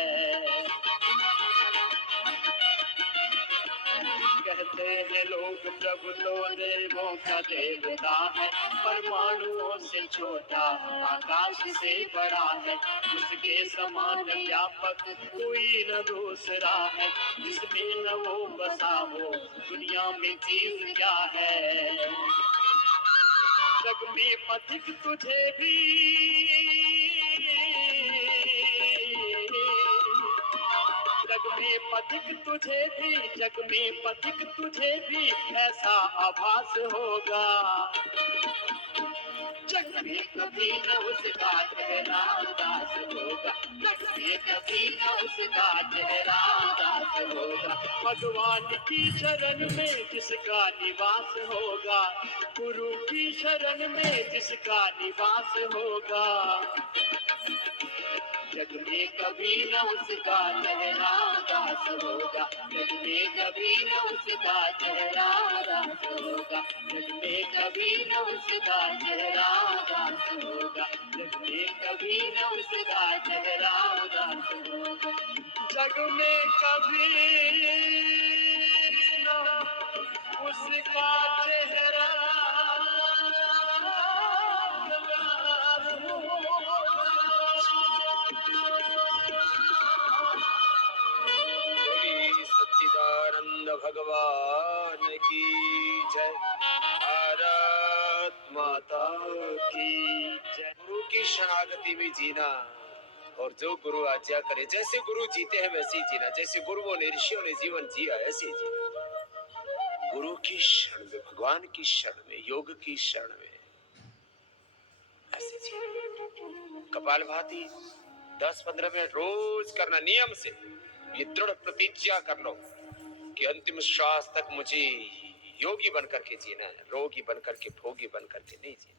कहते हैं लोग प्रभु तो देवों का देवता है, परमाणुओं से छोटा आकाश से बड़ा है। उसके समान व्यापक कोई न दूसरा है, जिसमें न वो बसा हो दुनिया में चीज क्या है। जग में पथिक तुझे भी, जग में पथिक तुझे भी ऐसा आभास होगा। जग में कभी न उसका चेहरा उदास होगा, जग में कभी न उसका चेहरा उदास होगा। भगवान की शरण में जिसका निवास होगा, गुरु की शरण में जिसका निवास होगा। जग में कभी न उसका चेहरा उदास होगा, जग में कभी न उसका चेहरा उदास होगा, जग में कभी न उसका चेहरा उदास होगा, जग में कभी न उसका चेहरा उदास होगा। जग में कभी न उसका चेहरा सच्चिदानंद भगवान की जय। भारत माता की जय। गुरु की शरणागति में जीना और जो गुरु आज्ञा करे, जैसे गुरु जीते हैं वैसे ही जीना, जैसे गुरुओं ने ऋषियों ने जीवन जिया ऐसे ही जीना। गुरु की शरण में, भगवान की शरण में, योग की शरण में ऐसे जीना। कपालभाति 10-15 मिनट रोज करना नियम से। ये दृढ़ प्रतिज्ञा कर लो कि अंतिम श्वास तक मुझे योगी बनकर के जीना है, रोगी बनकर के, भोगी बनकर के नहीं जीना।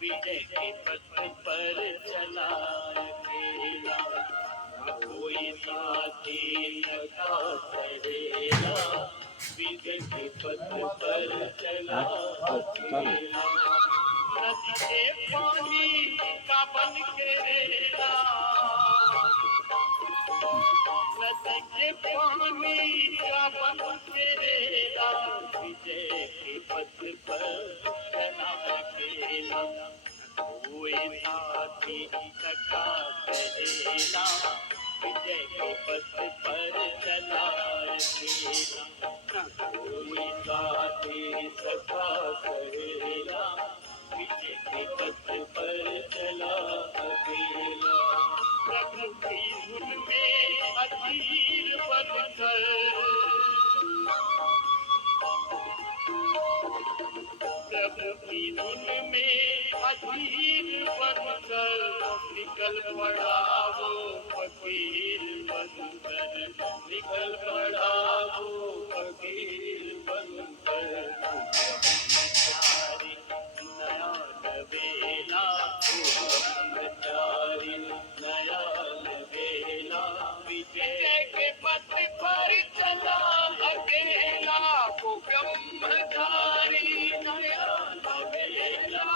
विजय के पथ पर चला अकेला, न कोई साथी सखा सहेला। विजय के पथ पर चला अकेला, नदी के पानी का बन के रेला, नदी के पानी का बन के रेला। विजय के पथ पर चला अकेला, कोई साथी सखा सहेला। विजय के पथ पर चला अकेला, कोई साथी सखा सहेला। विजय के पथ पर चला अकेला। प्रभु की धुन में अधीर बनकर, प्रभु की धुन में अधीर बनकर निकल पड़ा वो फकीर बनकर, निकल पड़ा वो फकीर बनकर। ब्रह्मचारी नया नवेला, ब्रह्मचारी नया नवेला। विजय के पथ पर चला अकेला, वो ब्रह्मचारी नया नवेला।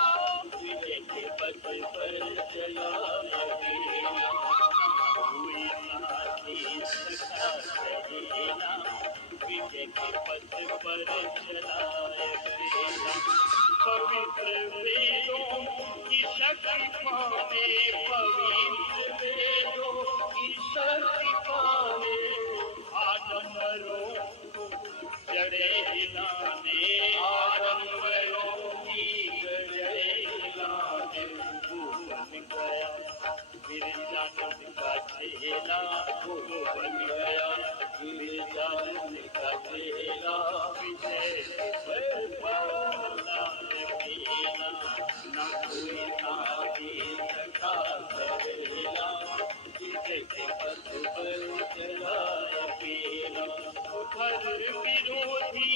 विजय के पथ पर चला अकेला, कोई साथी सखा सहेला। विजय के पथ पर चला अकेला। पवित्र वेदों की शक्ति पाने, पवित्र वेदों की शक्ति पाने, आदम आडंबरों को जड़े हिलाने, आडंबरों की जड़े हिलाने वो बन गया गिरजानंद का चेला, वो बन गया गिरजानंद का चेला। विजय बरपाला अकेला, ना कोई आगे सका सहेला, विजय के पथ पर चला अकेला। हर विरोधी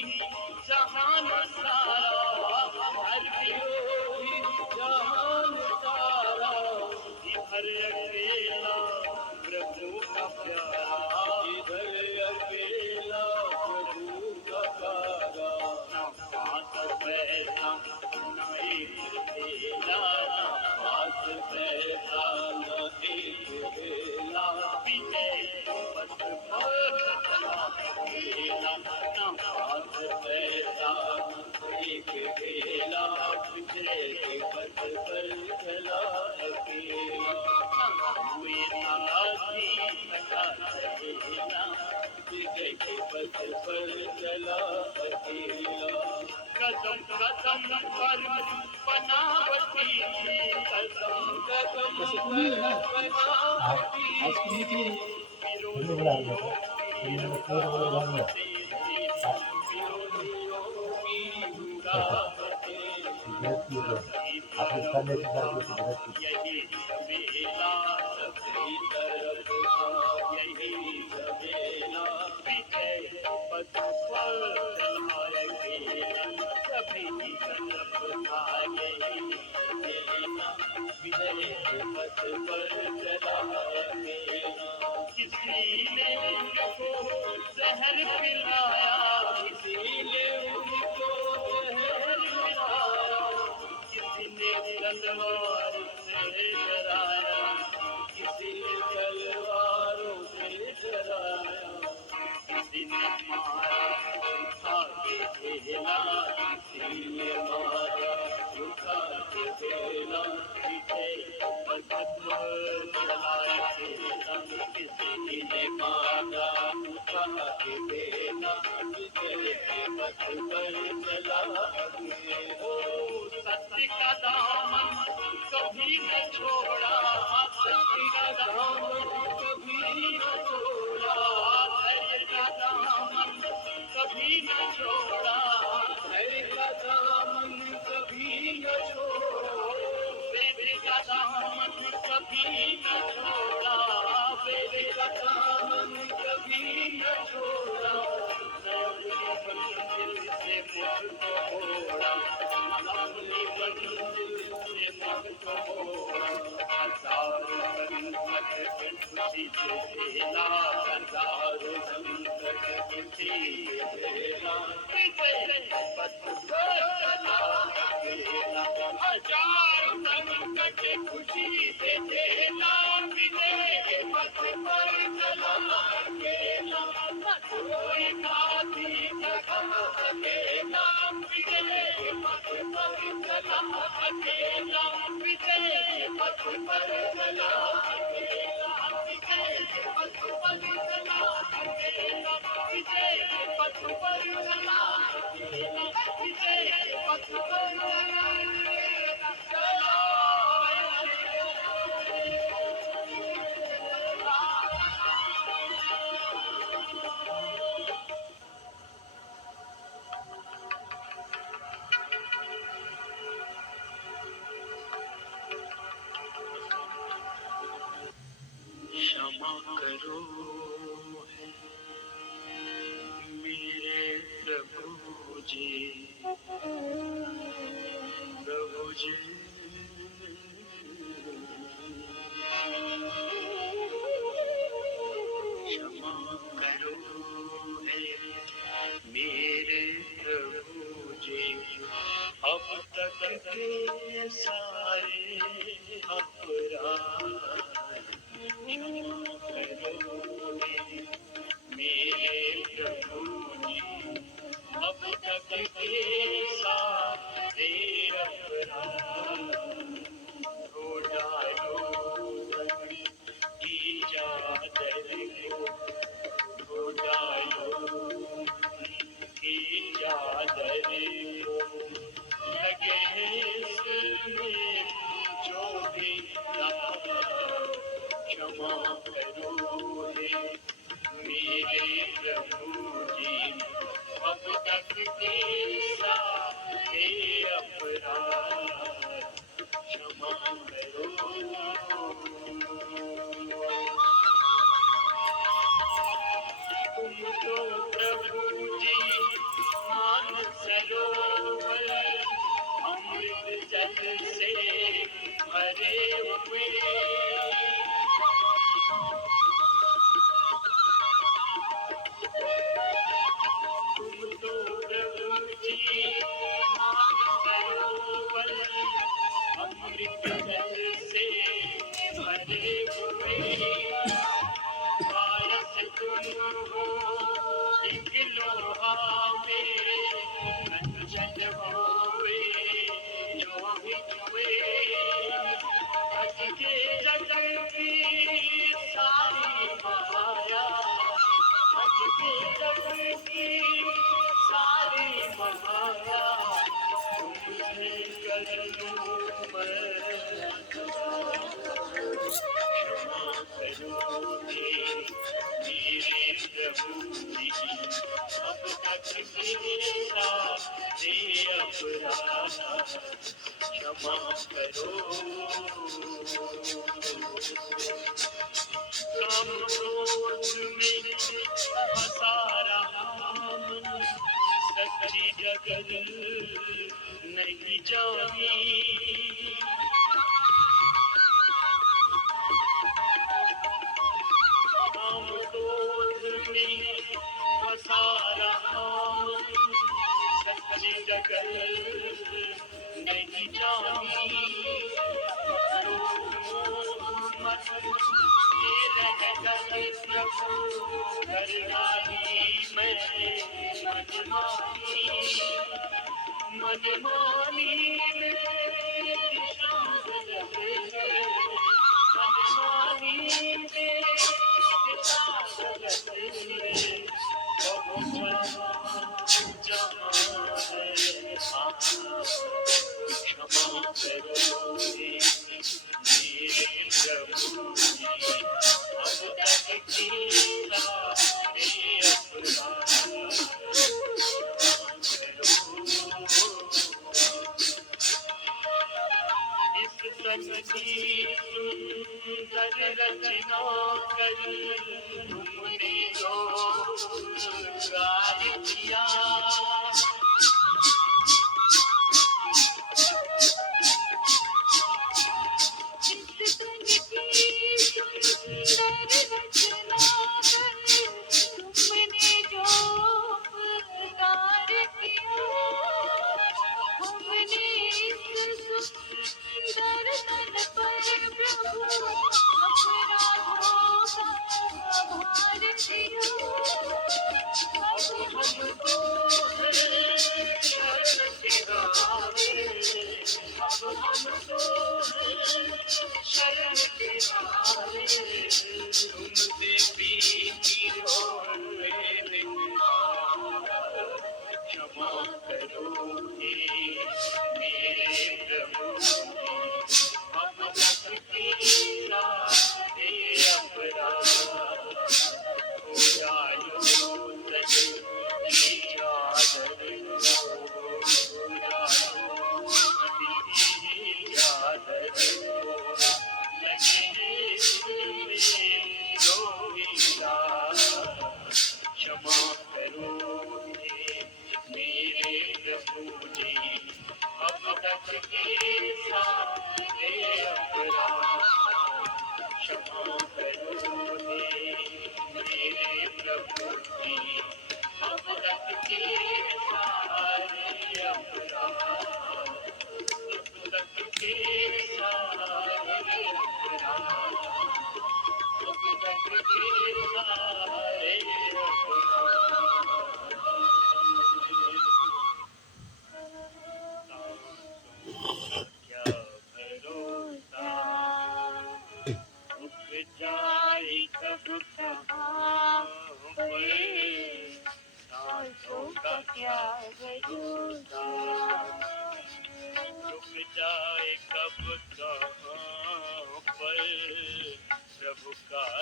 जहान सारा, हर विरोधी जहान सारा, इधर अकेला प्रभु का प्यारा, इधर अकेला प्रभु का प्यारा। ना पास पैसा ना एक थैला, ना पास पैसा ना एक थैला, विजय पथ पर चला अकेला। ना पास पैसा ना एक थैला, विजय के पथ पर चला अकेला। हुए साथी सका सहेला, विजय के पथ पर चला अकेला। कदम कदम पर बनावटी थी, कदम कदम पर बनावटी थी, विरोधियों की रुकावटें, विरोधियों की रुकावटें, यही झमेला सबकी तरफ था, यही झमेला विजय पथ पर चला अकेला, सभी तरफ था यही झमेला, विजय पथ पर चला अकेला। किसी ने उनको जहर पिलाया, किसी ने उनको जहर पिलाया, किसी ने तलवार से डराया, किसी ने तलवारों से डराया, किसी ने मारा उठा के झेला, किसी ने मारा उठा के झेला, विजय पथ पर चला अकेला, किसी ने मारा उठा के झेला, विजय पथ पर चला अकेला। सत्य का दामन कभी न छोड़ा, सत्य का दामन कभी न छोड़ा, धैर्य का दामन कभी न छोड़ा, धैर्य का दामन कभी न छोड़ा, वेद का दामन कभी न छोड़ा, वेद का दामन कभी न छोड़ा, अपनी मंजिल से मुझको मोड़ा, अपनी मंजिल से मुझको मोड़ा। हजारों संकट खुशी से झेला, हजारों संकट खुशी से झेला, विजय पथ पर चला अकेला। हजारों संकट खुशी से झेला, विजय पथ पर चला अकेला। कोई साथी सका सकेला, विजय पथ पर चला अकेला, विजय पथ पर चला अकेला, विजय पथ पर चला अकेला, विजय पथ पर चला अकेला, विजय पथ पर चला अकेला। क्षमा करो मेरे प्रभु जी, प्रभु जी। क्षमा करो मेरे प्रभु जी, अब तक के सारे अपराध क्षमा करो मेरे प्रभु जी, अब तक के सारे अपराध क्षमा करो हे मेरे प्रभु जी, अब तक के सारे अपराध क्षमा करो। तुम तो प्रभु जी मान सरोवर अमृत जल से भरे हुए, तुम तो प्रभु जी मान सरोवर अमृत जल से भरे हुए, पारस तुम हो एक लोहा में कंचन होए जो भी छुए, हज के जगत की सारी माया, हज के जगत की सारी माया, तुमसे कर लूं मैं क्षमा करोगे मेरे प्रभु जी, अब तक मेरा ये अपराध क्षमा करो। काम क्रोध में फंसा रहा मन, सच्ची जगत नहीं जानी, काम क्रोध में फंसा रहा मन, सच्ची जगत नहीं जानी, मत ये रह गए प्रभु घरवाली में मनमानी, मनमानी मनमानी क्षमा करो मेरे प्रभु जी, अब तक किया ये अपराध इस सच्ची सुंदर रचना कर तुमने जो कार्य किया,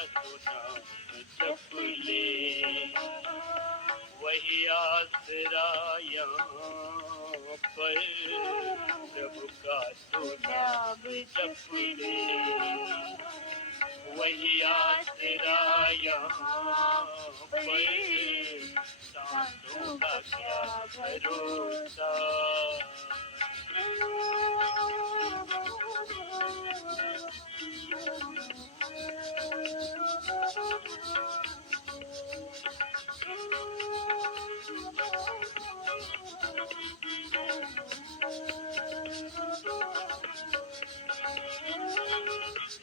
सुनाम जप ले, वही आसरा यहाँ पर प्रभु का सुनाम जप ले, वही आसरा यहाँ पर सांसों का क्या भरोसा।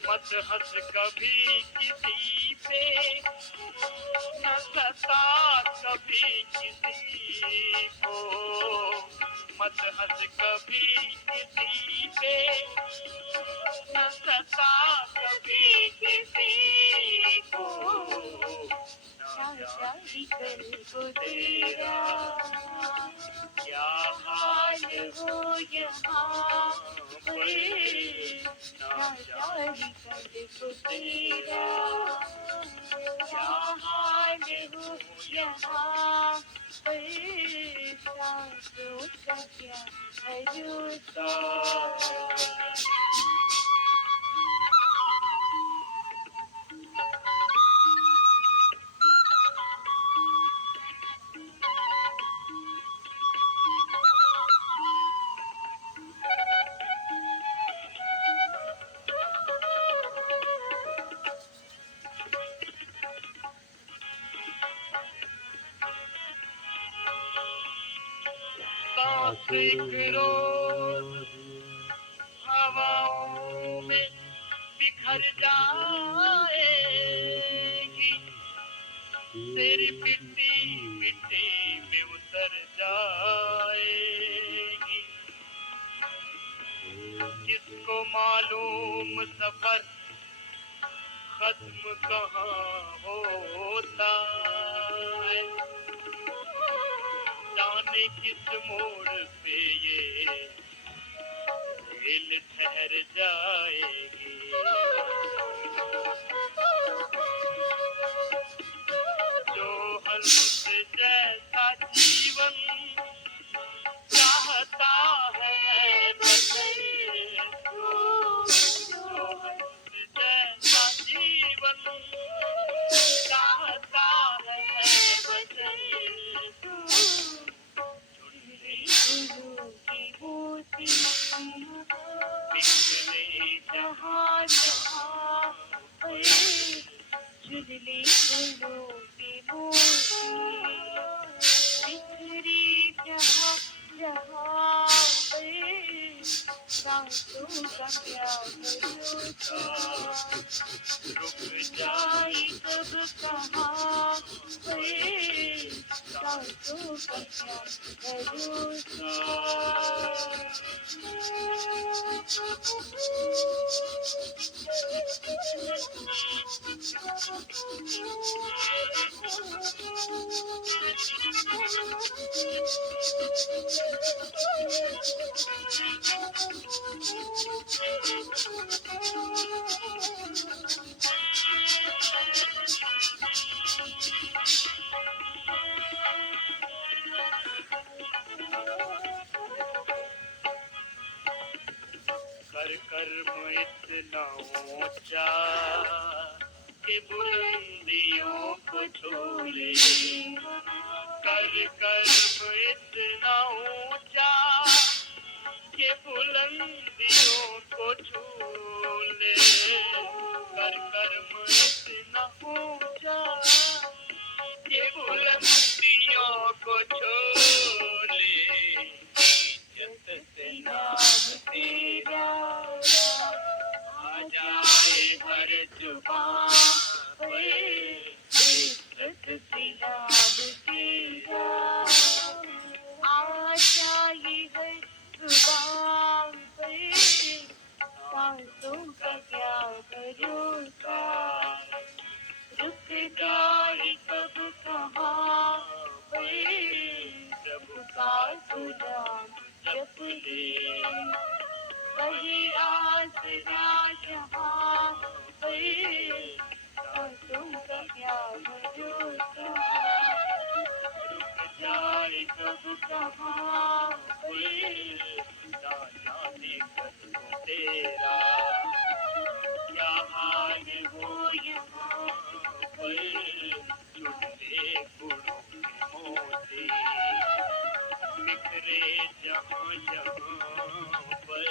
मत हंस कभी किसी पे, न सता कभी किसी को, मत हंस कभी किसी पे, न सता कभी किसी को, नाजारी कर को तेरा क्या हाल हो यहाँ पर, नाजारी कर को तेरा क्या हाल हो यहाँ पर, सांसों का क्या भरोसा। एक रोज हवाओं में बिखर जाएगी, तेरी मिट्टी मिट्टी में उतर जाएगी, किसको मालूम सफर खत्म कहाँ होता है, जाने किस मोड़ पे ये रेल ठहर जाएगी। जो हंस जैसा जीवन चाहता है बदल को, जो हंस जैसा जीवन चाहता है बदल को, बिखरे जहाँ जहाँ पर झुलने फूलों की मोती, बिखरे जहाँ जहाँ पर सांसों का क्या भरोसा। रुक जाए कब कहाँ पर सांसों का क्या भरोसा। कर कर्म इतना ऊंचा कि बुलंदियों को छू ले, कर कर्म इतना ऊंचा कि बुलंदियों को छू ले, कर कर्म इतना ऊंचा कि बुलंदियों को छू ले, इज्जत से नाम तेरा आ जाए हर जुबान पे, इज्जत से नाम तेरा आ जाए हर जुबान पे, सांसों का क्या भरोसा। रुक जाए कब कहाँ पे प्रभु का सुनाम जप ले, वही आसरा जहाँ पे कहाँ पर ना जाने कब तेरा क्या हाल हो यहाँ पर चुनले गुणों के मोती बिखरे जहाँ जहाँ पर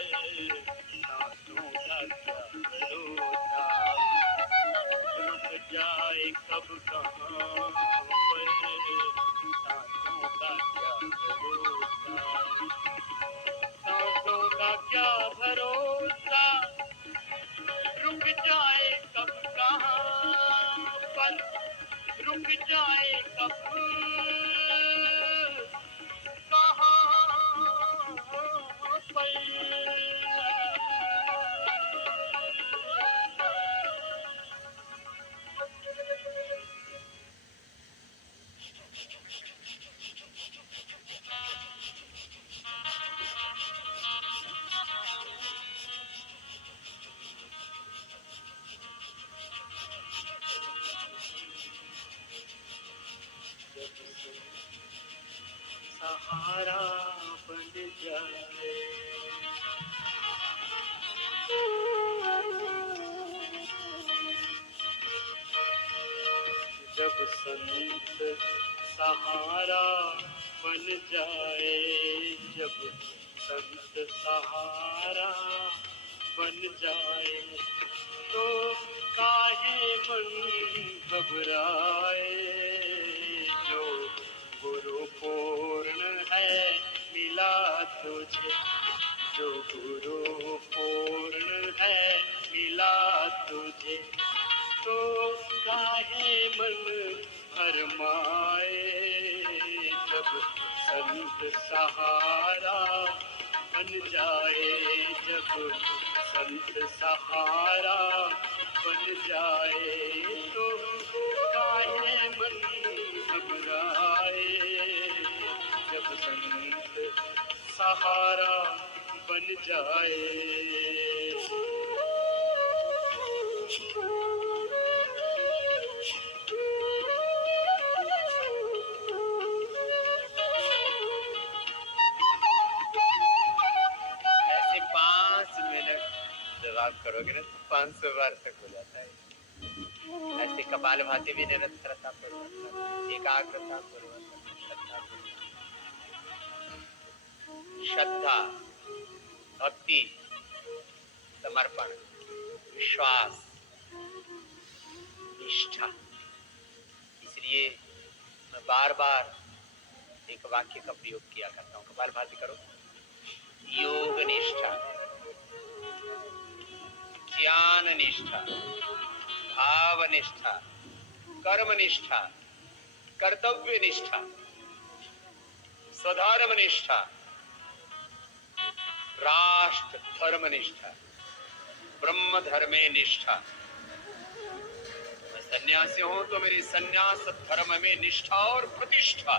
सांसों का क्या भरोसा रुक जाए कब कहाँ पर सांसों का क्या भरोसा सांसों का क्या भरोसा रुक जाए कब कहाँ पर रुक जाए कब कहाँ पर सहारा बन जाए जब संत सहारा बन जाए जब संत सहारा बन जाए तो काहे मन घबराए जो गुरु पूर्ण है मिला तुझे जो गुरु पूर्ण है मिला तुझे तो काहे मन भरमाए जब संत सहारा बन जाए जब संत सहारा बन जाए तो काहे मन घबराए जब संत सहारा बन जाए ऐसे 5 मिनट जब आप करोगे ना तो 500 बार तक हो जाता है। ऐसे कपालभाति भी निरंतरता पूर्वक एकाग्रता पूर्वक श्रद्धा भक्ति समर्पण विश्वास निष्ठा। इसलिए मैं बार बार एक वाक्य का प्रयोग किया करता हूँ, कपालभाति करो। योग निष्ठा, ज्ञान निष्ठा, भाव निष्ठा, कर्म निष्ठा, कर्तव्य निष्ठा, स्वधर्म निष्ठा, राष्ट्र धर्म निष्ठा, ब्रह्म धर्मे निष्ठा। मैं सन्यासी हूं तो मेरी सन्यास धर्म में निष्ठा और प्रतिष्ठा।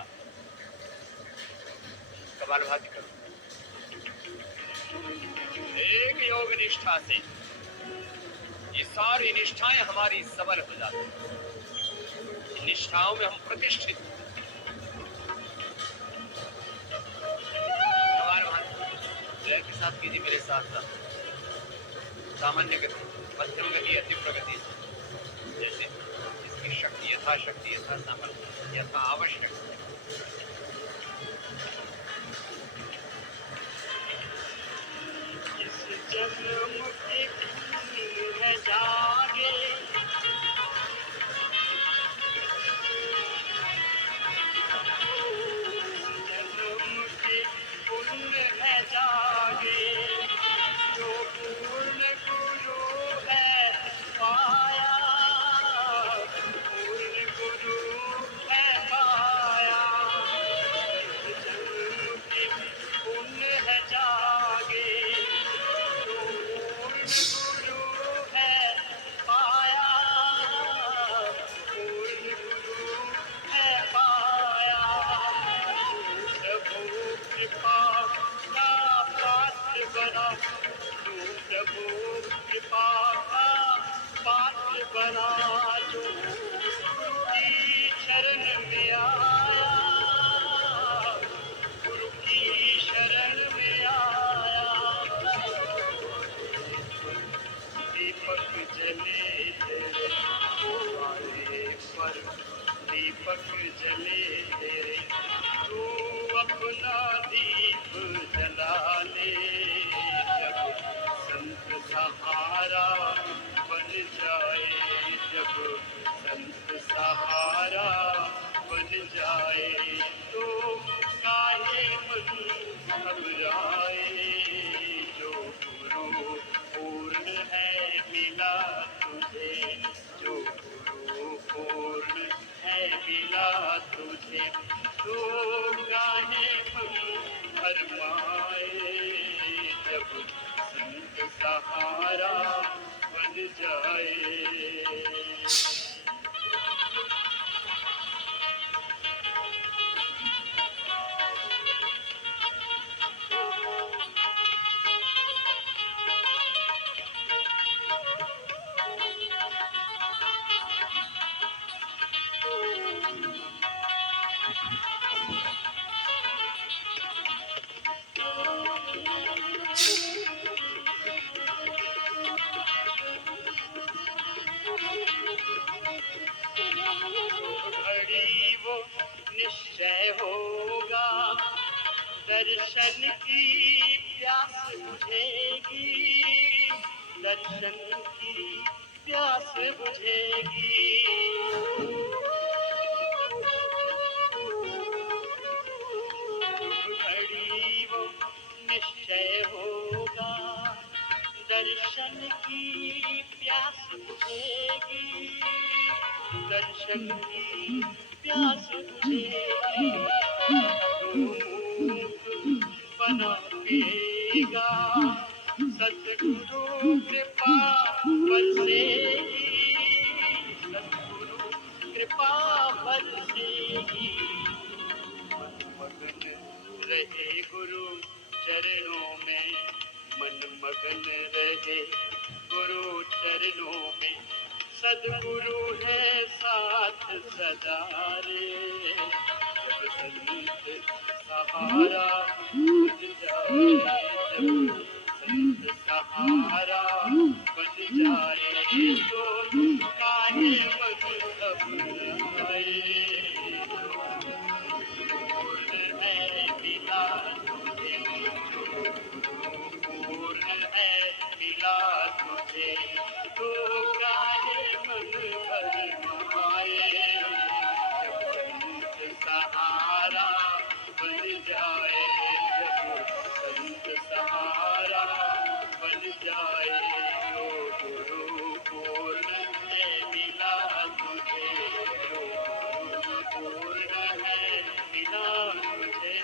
कपालभाति करो। एक योग निष्ठा से ये सारी निष्ठाएं हमारी सबल हो जाती हैं। निष्ठाओं में हम प्रतिष्ठित। जय के साथ कीजिए मेरे साथ साथ। सामान्य गति, मध्यम गति, अति प्रगति, जैसे इसकी शक्ति यथाशक्ति यथा सामर्थ्य यथा आवश्यक। इस जन्म की धूम है जागे जन्म की पुण्य है जागे जो पूर्ण गुरु है पाया पूर्ण गुरु है पाया इस जन्म की पुण्य है जागे जो पूर्ण गुरु है पाया पूर्ण गुरु है पाया प्रभु कृपा का पात्र बना तू प्रभु कृपा का पात्र बना जो गुरु की शरण में आया गुरु जले तेरे द्वारे पर दीपक जले तेरे तू अपना दीप जला ले जब संत सहारा बन जाए जब संत सहारा बन जाए तो काहे मन घबराए जो गुरु पूर्ण है मिला तुझे जो गुरु पूर्ण है मिला तुझे तो काहे मन भरमाए जब संत सहारा बन जाए घड़ी वो निश्चय होगा दर्शन की प्यास बुझेगी दर्शन की प्यास बुझेगी घड़ी वो निश्चय होगा दर्शन की प्यास बुझेगी दर्शन की प्यास बुझेगी तो मूक बना पिएगा सतगुरु कृपा बरसेगी सतगुरु कृपा बरसेगी मन मगन रहे गुरु चरणों में मन मगन रहे गुरु चरणों में सदगुरु है साथ सदा रे जब संत सहारा बन जाए जब संत सहारा बन जाए तो काहे मन घबराए पूर्ण है मिला तुझे पूर्ण है मिला तुझे तो काहे मन भरमाए जब संत सहारा बन जाए जब संत सहारा बन जाए जो गुरु पूर्ण है मिला तुझे जो गुरु पूर्ण है मिला तुझे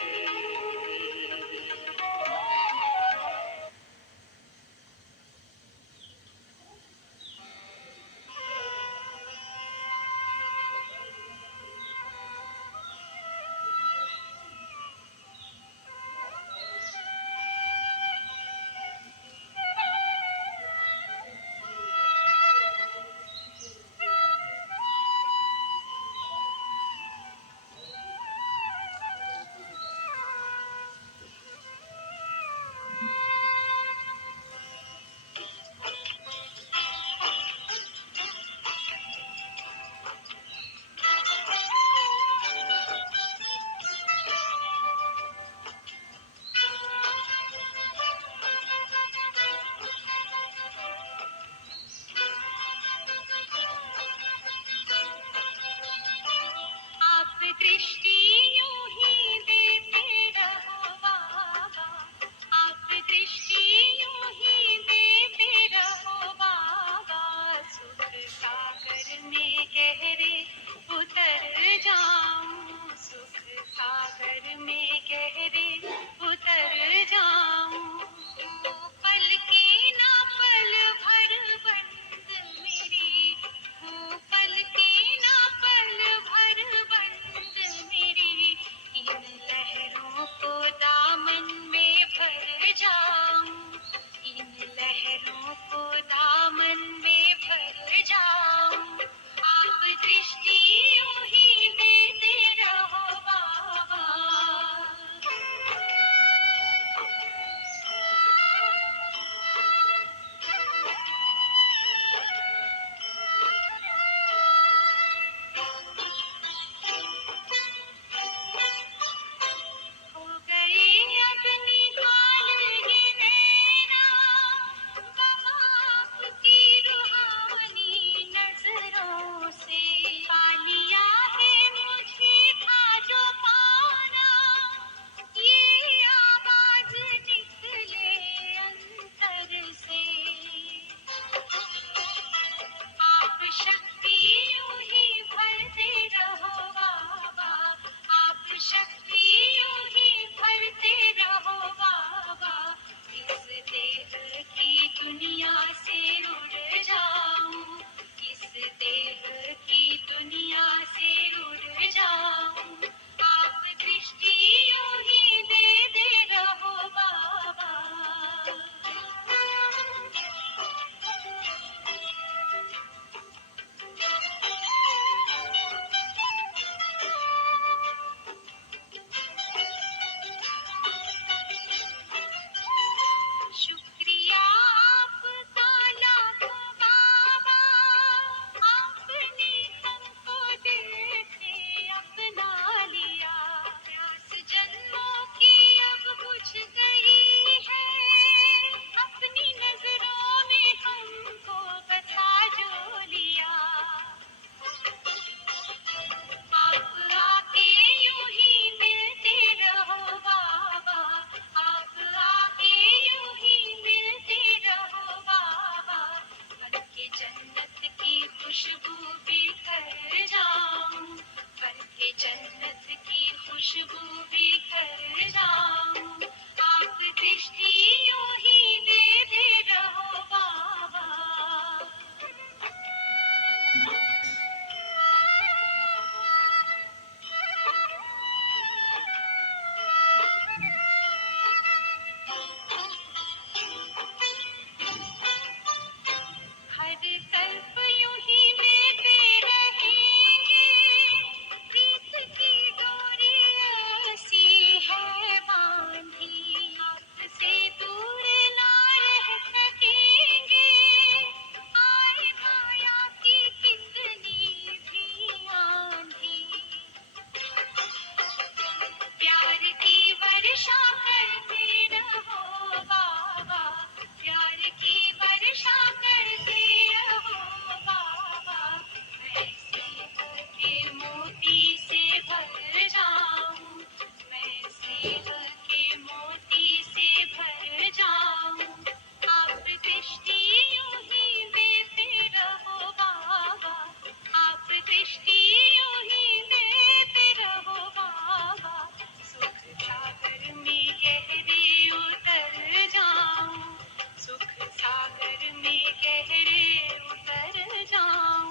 गहरे उतर जाऊं।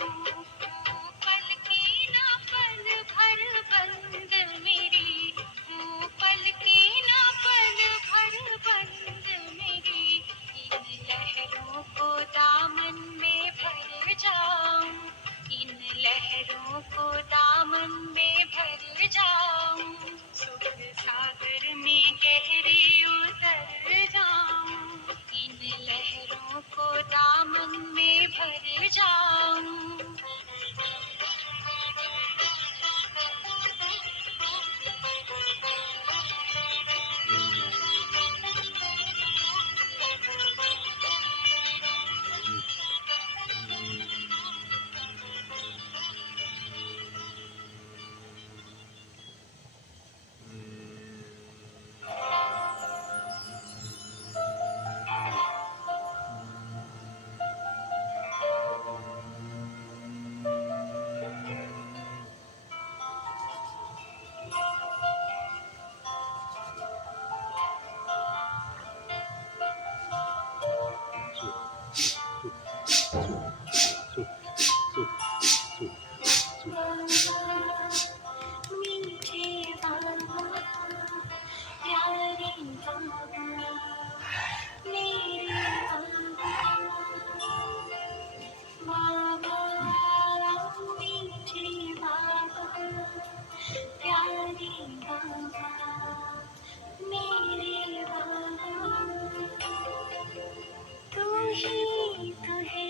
पल की ना पल भर बंद मेरी, पल की ना पल भर बंद मेरी, इन लहरों को दामन में भर जाऊं, इन लहरों को दामन में भर जाऊं। सुख सागर में गहरे उतर जाऊं, इन लहरों को दामन में भर जाऊं। मीठे बाबा, प्यारे बाबा, मेरे बाबा, मीठे बाबा, प्यारे बाबा, मेरे बाबा। तू ही तो है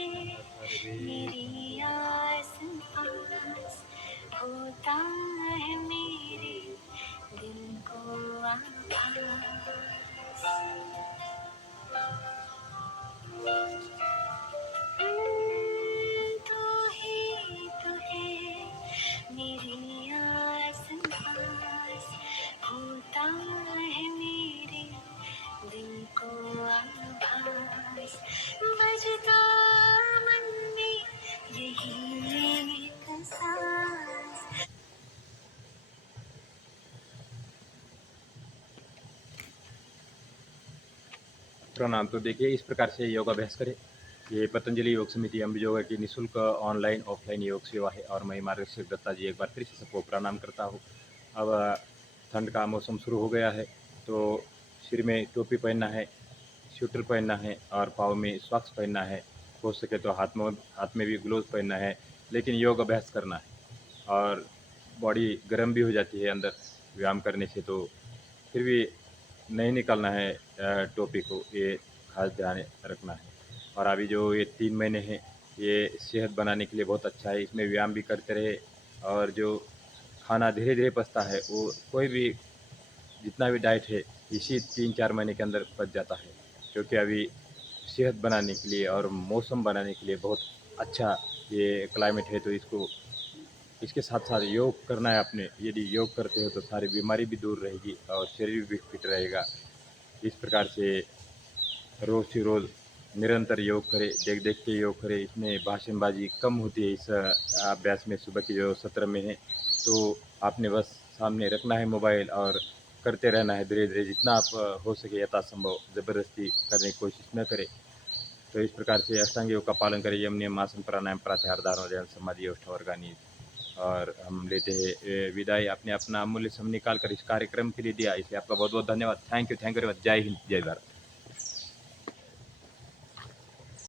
मेरी आस पास, होता है मेरे दिल को आभास। तू ही तो है मेरी आस पास, होता है मेरे दिल को आभास। बजता मन में यही एक सांस। प्रणाम। तो देखिए, इस प्रकार से योग अभ्यास करें। ये पतंजलि योग समिति अम्ब योगा की निःशुल्क ऑनलाइन ऑफलाइन योग सेवा है और मैं मार्गदर्शक दत्ता जी एक बार फिर से सबको प्रणाम करता हूँ। अब ठंड का मौसम शुरू हो गया है, तो सिर में टोपी पहनना है, स्वेटर पहनना है और पाँव में सॉक्स पहनना है। हो सके तो हाथ में भी ग्लोव्स पहनना है, लेकिन योग अभ्यास करना है। और बॉडी गर्म भी हो जाती है अंदर व्यायाम करने से, तो फिर भी नहीं निकालना है टोपी को, ये खास ध्यान रखना है। और अभी जो ये 3 महीने हैं, ये सेहत बनाने के लिए बहुत अच्छा है। इसमें व्यायाम भी करते रहे और जो खाना धीरे धीरे पचता है, वो कोई भी जितना भी डाइट है इसी 3-4 महीने के अंदर पच जाता है। क्योंकि अभी सेहत बनाने के लिए और मौसम बनाने के लिए बहुत अच्छा ये क्लाइमेट है, तो इसके साथ साथ योग करना है आपने। यदि योग करते हो तो सारी बीमारी भी दूर रहेगी और शरीर भी फिट रहेगा। इस प्रकार से रोज़ से रोज़ निरंतर योग करें, देख देख के योग करें। इसमें भाषणबाजी कम होती है इस अभ्यास में। सुबह की जो सत्र में है, तो आपने बस सामने रखना है मोबाइल और करते रहना है धीरे धीरे। जितना आप हो सके यथासंभव ज़बरदस्ती करने की कोशिश न करें। तो इस प्रकार से अष्टांग योग का पालन करें। यम नियम आसन प्राणायाम प्रत्याहार धारणा ध्यान समाधि अष्टावर्गानी। और हम लेते हैं विदाई। आपने अपना अमूल्य समय निकाल कर इस कार्यक्रम के लिए दिया, इसलिए आपका बहुत बहुत धन्यवाद। Thank you very much. जय हिंद, जय भारत।